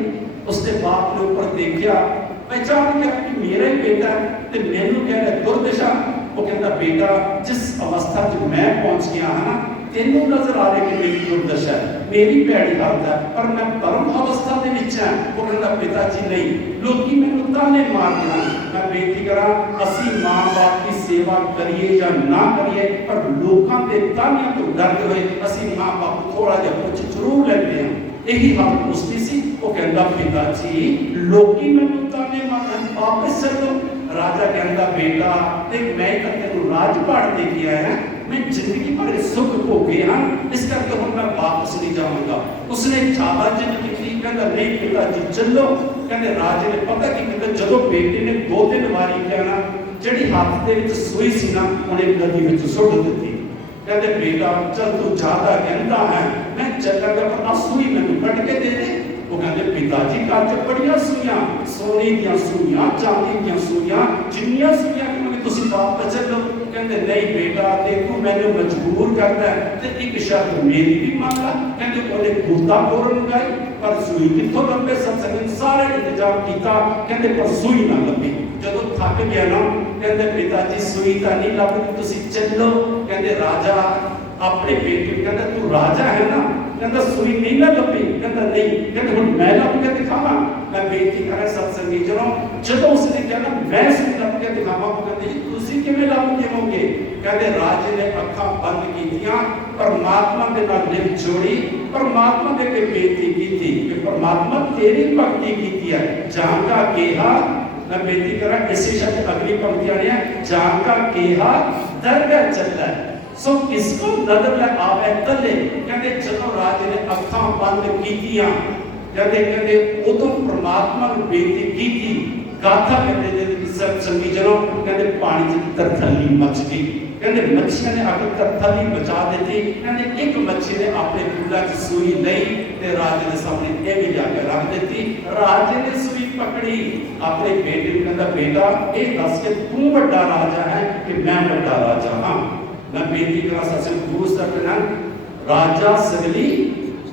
उसने बाप के ऊपर देखा, पहचान गया कि मेरा ही बेटा है, तो मैनू कह रहा दुर्दशा। वो कहता बेटा जिस अवस्था च मैं पहुंच गया हाँ ना, तेनू नजर आ रहा कि मेरी दुर्दशा है, मेरी भैड़ी हालत है, पर मैं परम अवस्था के विच हां। वो कहता पिता जी नहीं, लोकी मैनू ताने मारदे हैं, मैं बेनती करा असीं मां बाप की सेवा करिए या ना करिए, पर लोकां दे तानियां तो डरदे होए असीं मां बाप थोड़ा जिहा कुछ जरूर लैंदे हां। यही हालत उसकी सी। वो कहता पिता जी लोकी मैनू ताने मारन, वापस चलो। राजा कहता बेटा देख मैं तो तेनू राजपाट दे के आया, मैं जिंदगी भर सुख भोगे हाँ, इस करके हुण मैं वापस नहीं जाऊंगा। उसने ज्यादा जिद की, कहता नहीं पिता जी चलो। कहते राजे ने पता की कहते जदों बेटे ने 2-3 वारी कहना जिहड़ी हाथ दे विच सूई सी ना उन्हें गद्दी विच सुट दित्ती। कहते बेटा चल तू ज्यादा कहता है, मैं चलांगा पर आ सूई मैनू कट के दे दे। वो कहते पिताजी घर च बड़ियां सूइयां, सोने दियां सूइयां, चांदी दियां सूइयां, जिन्नियां सूइयां कि तुसीं वापस चलो। कहते नहीं बेटा देखो मैंने मजबूर करता है, तो एक शर्त मेरी भी मान ला। कहते उन्हें गोताखोर मंगाई पर सूई कित्थों लभे, सत्संग सारे इंतजाम किया, कहते पर सूई ना लभी। जदों थक गया ना कहते पिताजी सूई तो नहीं लभदी, तुसीं चलो। कहते राजा अपने बेटे कहता तू राजा है ना, कहता सूई नहीं ना लभी। कहता नहीं, कहते हुण मैं लभ के दिखावा। मैं बेनती करा सत्संगी जनो जदों उसने कहना मैं सूई लभ के दिखावा, वो कहते जी तुसीं किवें लभ देवोगे। कहते राजे ने अखां बंद कीतियां, परमात्मा दे नाल लिप जोड़ी, परमात्मा दे के बेनती कीती कि परमात्मा तेरी भगती कीती है। जांका केहा, मैं बेनती करा इसी शब्द अगली पंक्ति आनी है, जांका केहा दरगाह चला सो किसको नजर लै आवे तले। कहते जदों राजे ने अखां बंद कीतियां, कहते उदों परमात्मा नूं बेनती कीती। गाथा कहते सत्संगी जनों कहते पानी च तरथली मच गई। कहते मच्छियां ने आके तरथली बचा दी। कहते एक मच्छी ने अपने फूलों च सूई लई ते राजे के सामने ये भी जाके रख दी। राजे ने सूई पकड़ी, अपने बेटे को कहता बेटा ये दस के तू बड़ा राजा है कि मैं बड़ा राजा हाँ। मैं बेनती करा सत्संग गुरु सरना राजा सगली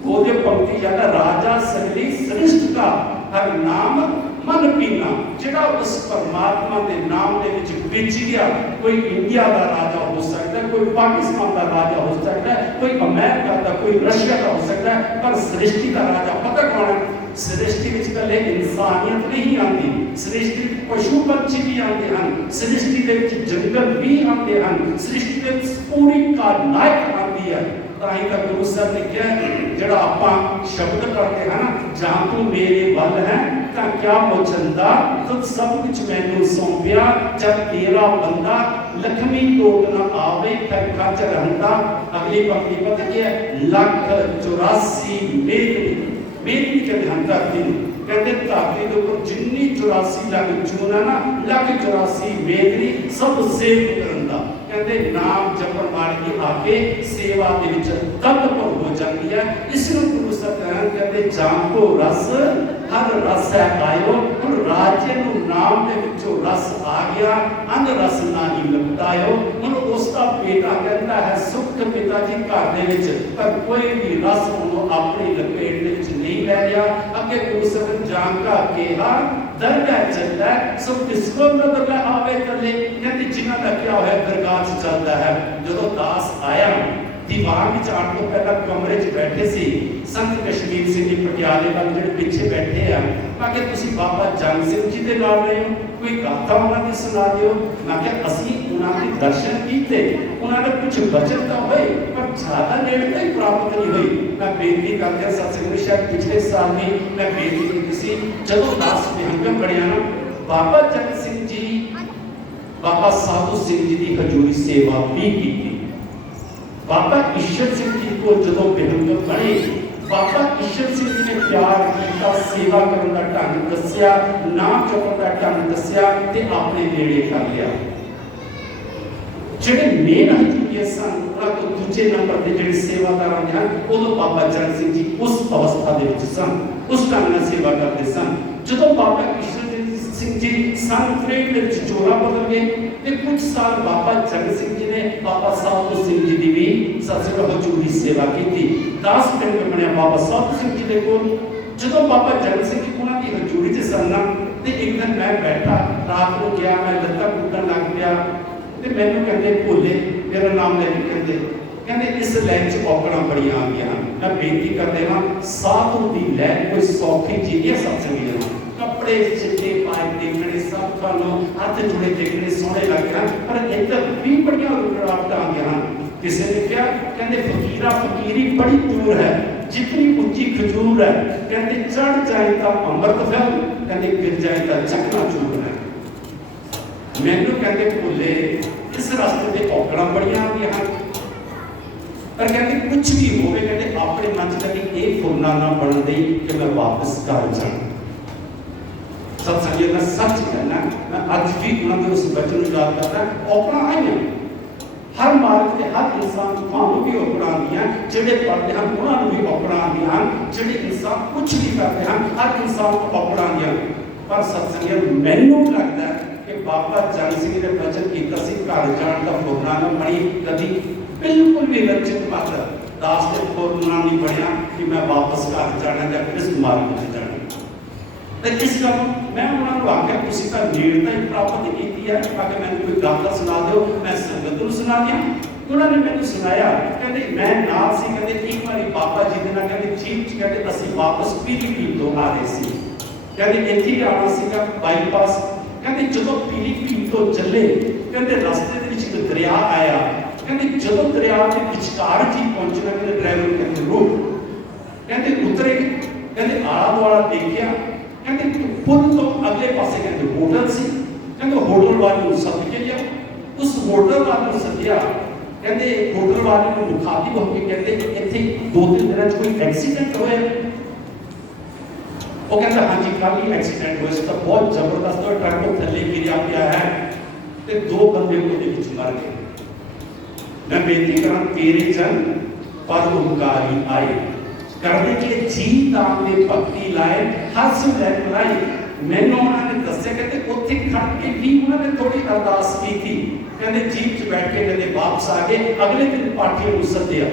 वो जो पंक्ति जाता राजा सगली श्रेष्ठ का हर नाम मन पीना, जिहड़ा उस परमात्मा के नाम के विच विच गया। कोई इंडिया का राजा हो सकता है, कोई पाकिस्तान का राजा हो सकता है, कोई अमेरिका का, कोई रशिया का हो सकता है, पर सृष्टि का राजा पता कौन है? सृष्टि विच कले इंसानियत नहीं आती, सृष्टि पशु पंछी भी आते हैं, सृष्टि के विच जंगल भी आते हैं, सृष्टि के विच पूरी कायनात आती है। ताही का गुरु साहब ने क्या जड़ा आपां शब्द पढ़ते हैं ना, जहां तू मेरे वल है तां क्या मुचंदा, तुझ सब कुछ मैनू सौंपिया, जब तेरा बंदा लक्ष्मी तोड़ न आवे खच रहंदा। अगली पंक्ति पता क्या है? 184 मेरी के ध्यान धरती कहते धरती के ऊपर जिन्नी 84 लाख जून है ना, 184 मेदनी सब सेव करंदा। कहते नाम जपन वाली आके सेवा दे विच तत्पर हो जाती है। इसनु गुरु सतनाम कहते जाको रस हर रस है आयो, और राज्य नु नाम दे विचों रस आ गया, अन रस नाही लपटायो। हुण उसका बेटा कहता है सुख पिताजी घर दे विच, पर कोई भी रस उन्हों अपनी लपेट दे विच नहीं लै लिया। अगे गुरु सतन जांका केहा दरगाह चलता है, सो किसको नजर लै आवे तले। कहते जिन्हां दा क्या होया दरगाह च चलता है। जदों दास आया दीवान विच आण तो पहला कमरे च बैठे सी संत कश्मीर सिंह जी पटियाले वाले जिहड़े पीछे बैठे आ, मैं कि तुसीं बाबा जंग सिंह जी दे नाल रहे हो, कोई गाथा उन्हां दी सुना दिओ। मैं कि असीं उन्हां दे दर्शन कीते, उन्हां दे कुछ वचन तां होए पर ज्यादा नेड़ता ही प्राप्त नहीं हुई। मैं बेनती करके सत्संग शायद पिछले साल भी मैं बेनती की सी, जदों दास विहंगम बणिया ना बाबा जंग सिंह जी बाबा साधु सिंह जी की हजूरी सेवा भी की। बाबा ईश्वर सिंह जी को जदों विहंगम बने, बाबा ईश्वर सिंह जी ने प्यार किया, सेवा करने का ढंग दस्या, नाम जपण का ढंग दस्या ते अपने नेड़े कर लिया। जिहड़े मेन हजूरिया सन उन्हां तो दूजे नंबर के जिहड़े सेवादार आंदे हन, उदों बाबा जंग सिंह जी उस अवस्था दे विच सन, उस ढंग नाल सेवा करते सन। जदों बाबा ईश्वर सिंह जी सन 63 ਦੇ ਵਿੱਚ ਚੋਲਾ ਬਦਲ ਗਏ ਤੇ ਕੁਝ ਸਾਲ ਬਾਬਾ ਜੰਗ ਸਿੰਘ ਜੀ ਨੇ ਬਾਬਾ ਸਾਧੂ ਸਿੰਘ ਜੀ ਦੀ ਵੀ ਸਤਸੰਗ ਹਜ਼ੂਰੀ ਸੇਵਾ ਕੀਤੀ। 10 ਪਿੰਡ ਬਣਿਆ ਬਾਬਾ ਸਾਧੂ ਸਿੰਘ ਜੀ ਦੇ ਕੋਲ। ਜਦੋਂ ਬਾਬਾ ਜੰਗ ਸਿੰਘ ਜੀ ਉਹਨਾਂ ਦੀ मजबूरी च सन्ना। तो एक दिन मैं बैठा रात को गया, मैं लत्तां घुटन लग गया, तो मैनू कहते भोले मेरा नाम लेके कहते इस लैन च औकड़ां बड़ियां आ गई। मैं बेनती करते हाँ, साधु की लैन कोई सौखी चीज है सत्संगी जन, कपड़े चिट्टे पाए देखने, सब थानों हाथ जुड़े देखने सोहने लगे हैं, पर इधर भी बड़िया रुकावट आ गई। किसी ने क्या कहते फकीरा फकीरी बड़ी दूर है, जितनी ऊंची खजूर है, कहते चढ़ जाए तो अमृत फल, कहते गिर जाए तो चकना चूर है। मैनू कहते भोले इस रास्ते से औकड़ां बड़ियां आ गई, पर कहते कुछ भी हो कहते अपने मन च कभी ये फुरना ना बन दे कि मैं वापस घर जाऊं। सत्संग मैं सच कहना, मैं अज भी उन्होंने उस वचन को याद करता, औकड़ां आई हर मार्ग से हर इंसान थानू भी औकड़ां आंदियां, जिहड़े पढ़ते हैं उन्होंने भी औकड़ां आंदियां, जिहड़े इंसान कुछ भी करते हैं हर इंसान को औकड़ां आंदियां। पर सत्संग मैनू लगता है कि बाबा जन सिंह ने वचन किया सी घर जाण दा फुरना ना बनी, कभी बिल्कुल भी लक्षित मात्र दास के फुरना नहीं बनया कि मैं वापस घर जाना या किस मार्ग में जाना। तो इस गल मैं उन्होंने आख्या तुसीं तां नेड़ता ही प्राप्त की है, ताकि मैंने कोई गाथा सुना दो, मैं संगत नूं सुना दियां। उन्होंने मैंने सुनाया, कहते मैं नाल सी, कहते एक बारी बाबा जी दे नाल कहते जीप च कहते असीं वापस पीलीभीत तो आ रहे सी, कहते इत्थे ही आना सीगा बाईपास, कहते जदों पीलीभीत तो चले, कहते रस्ते दे विच एक दरिया आया, कहते जदों दरिया के विचकार जी पहुंचना, कहते ड्राइवर कहते रुक, कहते उतरे, कहते आला दुआला देखिया, कहते पुल तो अगले पासे कहते होटल सी, कहते होटल वाले सद के लिया, उस होटल वाले सद्या, कहते होटल वाले को मुखातिब होकर कहते इत्थे 2-3 दिन कोई एक्सीडेंट होया। वो कहता हाँ जी कल ही एक्सीडेंट हुआ, इसका बहुत जबरदस्त और ट्रक को थल्ले गिरा पिया है, ते 2 बंदे उसदे विच मर गए। मैं बेनती करा तेरे जन परोपकारी आए, करने के जी दाम में भक्ति लाए, हस लैन लाई। मैनू उन्होंने दस्या कहते उत्थे खड़ के भी उन्होंने थोड़ी अरदास की थी, कहते जीप च बैठ के कहते वापस आ गए। अगले दिन पाठी नूं सद्दिया,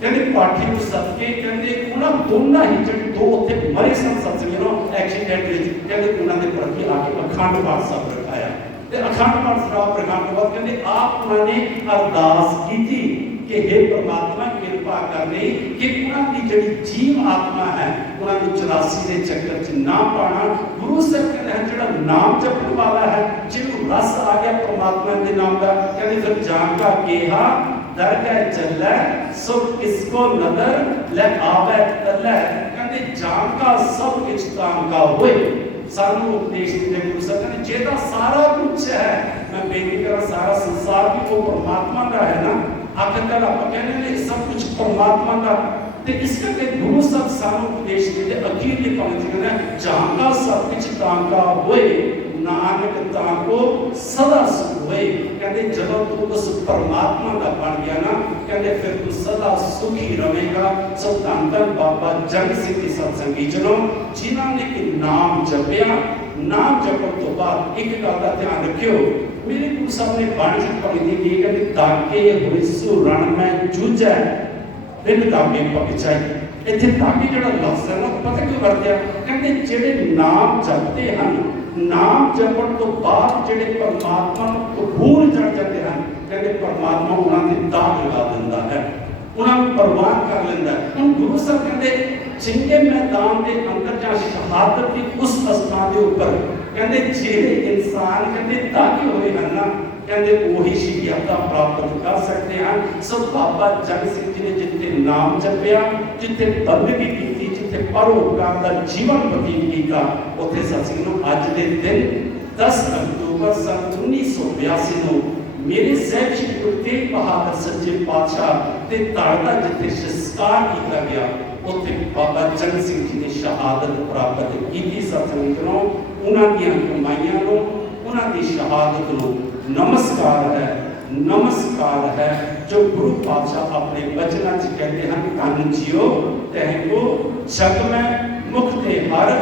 कहते पाठी नूं सद के कहते उन्होंने दोनों ही जिहड़े 2 उत्थे मरे सन सत्संगियों एक्सीडेंट विच, कहते उन्होंने प्रति आके अखंड पाठ साहब रखाया, ते अखंड पाठ साहब रखाने के बाद कहते आप उन्होंने अरदास की थी कि हे परमात्मा कृपा करनी कि उन्होंने जिहड़ी जीव आत्मा है उन्होंने 84 के चक्कर च ना पाना। गुरु साहब कहते हैं जिहड़ा नाम जपने वाला है, जिन्होंने रस आ गया परमात्मा के नाम का, कहते फिर जान का केहा दरगह चलै सो किसको नदर ले आवे तलै, कहते जान का सब कुछ ताम का होए। सानू उपदेश देते गुरु साहब ने जेदा सारा कुछ है, मैं बेनती करा सारा संसार भी वो परमात्मा का है ना, आखिरकार आप कहने सब कुछ परमात्मा का, तो इस करके गुरु साहब सानू उपदेश देते अखीरली पंक्ति में जहां का सब कुछ तांका होए नानक ताको सदा सुख होए। कहते जब तू उस परमात्मा का बन गया ना, कहते फिर तू सदा सुखी रहेगा। सब धन धन बाबा जन सिंह सत्संगी जनों जिन्होंने कि नाम जपया, नाम जपन तो बाद एक गल का ध्यान रखियो, मेरे गुरु साहब ने बाणी पंक्ति की कहते ताके होए सो रण में जूझै बिन दागे पगचाई। इत्थे ताके जिहड़ा लफ्ज़ है ना पता क्यों वरत्या, कहते जिहड़े नाम जपते हैं, नाम जपण तो बाद जिहड़े परमात्मा नूं कबूल चढ़ जाते हैं, कहते परमात्मा उन्हां ते दाग लगा दिंदा है, उन्हां नूं परवान कर लैंदा है। हुण गुरु साहब कहते जिंगे मैदान के अंदर जां शहादत की उस स्थान के ऊपर कहते जिहड़े इंसान कहते दागे हुए हैं ना, कहते वही शिष्यता प्राप्त कर सकते हैं। सब बाबा जन सिंह जी ने जिथे नाम जपया, जिथे बंदगी की, जिथे परोपकार का जीवन व्यतीत किया, उत्थे सत्संग नूं अज दे दिन 10 अक्तूबर सन 1982 नूं मेरे साहिब श्री गुरु तेग बहादुर सच्चे पातशाह ते धड़ दा जिथे संस्कार किया गया, उत्थे बाबा जन सिंह जी ने शहादत प्राप्त की। सत्संग नूं उन्हां दीआं कमाईआं नूं, उन्हां दी शहादत नूं नमस्कार है, नमस्कार है। जो गुरु पातशाह अपने वचनां च कहते हैं धन जियो तैको जग में मुख ते हर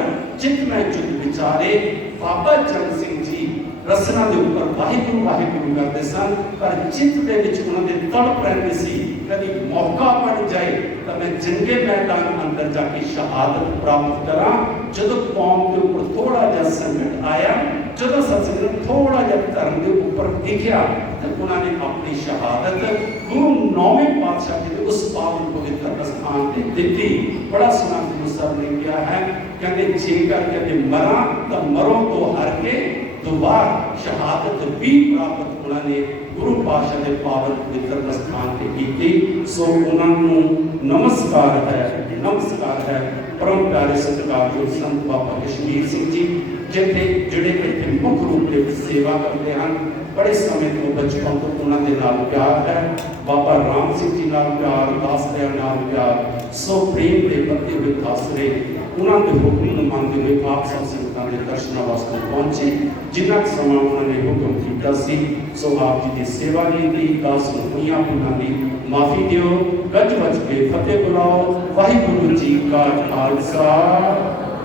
चित में जुग विचारे। बाबा जन सिंह जी ਰਸਨਾ ਦੇ ਉੱਪਰ ਵਾਹਿਗੁਰੂ ਵਾਹਿਗੁਰੂ ਕਰਦੇ ਸਨ, ਪਰ ਚਿੱਤ ਦੇ ਵਿੱਚ ਉਹਨਾਂ ਦੇ ਤੜਪ ਰਹਿੰਦੀ ਸੀ, ਕਦੀ ਮੌਕਾ ਬਣ ਜਾਏ ਤਾਂ ਮੈਂ ਜੰਗੇ ਮੈਦਾਨ ਅੰਦਰ ਜਾ ਕੇ ਸ਼ਹਾਦਤ ਪ੍ਰਾਪਤ ਕਰਾਂ। ਜਦੋਂ ਕੌਮ ਦੇ ਉੱਪਰ ਥੋੜਾ ਜਿਹਾ ਸੰਕਟ ਆਇਆ, ਜਦੋਂ ਸਤਿਗੁਰੂ ਥੋੜਾ ਜਿਹਾ ਧਰਮ ਦੇ ਉੱਪਰ ਦਿਖਿਆ, ਤਾਂ ਉਹਨਾਂ ਨੇ ਆਪਣੀ ਸ਼ਹਾਦਤ ਗੁਰੂ 9ਵੇਂ ਪਾਤਸ਼ਾਹ ਜੀ ਦੇ ਉਸ ਪਾਵਨ ਪਵਿੱਤਰ ਸਥਾਨ ਤੇ ਦਿੱਤੀ। ਬੜਾ ਸੋਹਣਾ ਗੁਰੂ ਸਾਹਿਬ ਨੇ ਕਿਹਾ ਹੈ, ਕਹਿੰਦੇ ਜੇਕਰ ਕਹਿੰਦੇ ਮਰਾਂ ਤਾਂ ਮਰੋਂ ਤੋਂ ਹਰ ਕੇ ਦੁਬਾਰਾ ਸ਼ਹਾਦਤ ਵੀ ਪ੍ਰਾਪਤ ਉਹਨਾਂ ਨੇ ਗੁਰੂ ਪਾਤਸ਼ਾਹ ਦੇ ਪਾਵਨ ਪਵਿੱਤਰ ਸਥਾਨ ਤੇ ਕੀਤੀ। ਸੋ ਉਹਨਾਂ ਨੂੰ ਨਮਸਕਾਰ ਹੈ, ਨਮਸਕਾਰ ਹੈ। ਪਰਮ ਪਿਆਰੇ ਸਤਿਕਾਰਯੋਗ ਸੰਤ ਬਾਬਾ ਕਸ਼ਮੀਰ ਸਿੰਘ ਜੀ, ਜਿਹੜੇ ਇੱਥੇ ਮੁੱਖ ਰੂਪ ਦੇ ਵਿੱਚ ਸੇਵਾ ਕਰਦੇ ਹਨ। ਬੜੇ ਸਮੇਂ ਤੋਂ ਬਚਪਨ ਤੋਂ ਉਹਨਾਂ ਦੇ ਨਾਲ ਪਿਆਰ ਹੈ। ਬਾਬਾ ਰਾਮ ਸਿੰਘ ਜੀ ਨਾਲ ਪਿਆਰ, ਦਾਸਰਿਆਂ ਨਾਲ ਪਿਆਰ। ਸੋ ਪ੍ਰੇਮ ਦੇ ਬੱਤੇ ਹੋਏ ਦਾਸਰੇ ਉਹਨਾਂ ਦੇ ਹੁਕਮ ਨੂੰ ਮੰਨਦੇ ਹੋਏ ਆਪ ਸਭ ਸੰਗਤਾਂ ਦੇ ਦਰਸ਼ਨਾਂ ਵਾਸਤੇ ਪਹੁੰਚੇ। ਜਿੰਨਾ ਕੁ ਸਮਾਂ ਉਹਨਾਂ ਨੇ ਹੁਕਮ ਕੀਤਾ ਸੀ, ਸੋ ਆਪ ਜੀ ਦੀ ਸੇਵਾ ਕੀਤੀ। ਦਾਸ ਨੂੰ ਹੋਈਆਂ ਉਹਨਾਂ ਦੀ ਮਾਫੀ ਦਿਓ। ਗੱਜ ਵੱਜ ਕੇ ਫਤਿਹ ਬੁਲਾਓ। ਵਾਹਿਗੁਰੂ ਜੀ ਕਾ ਖਾਲਸਾ,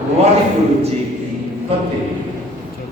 ਵਾਹਿਗੁਰੂ ਜੀ ਕੀ ਫਤਿਹ।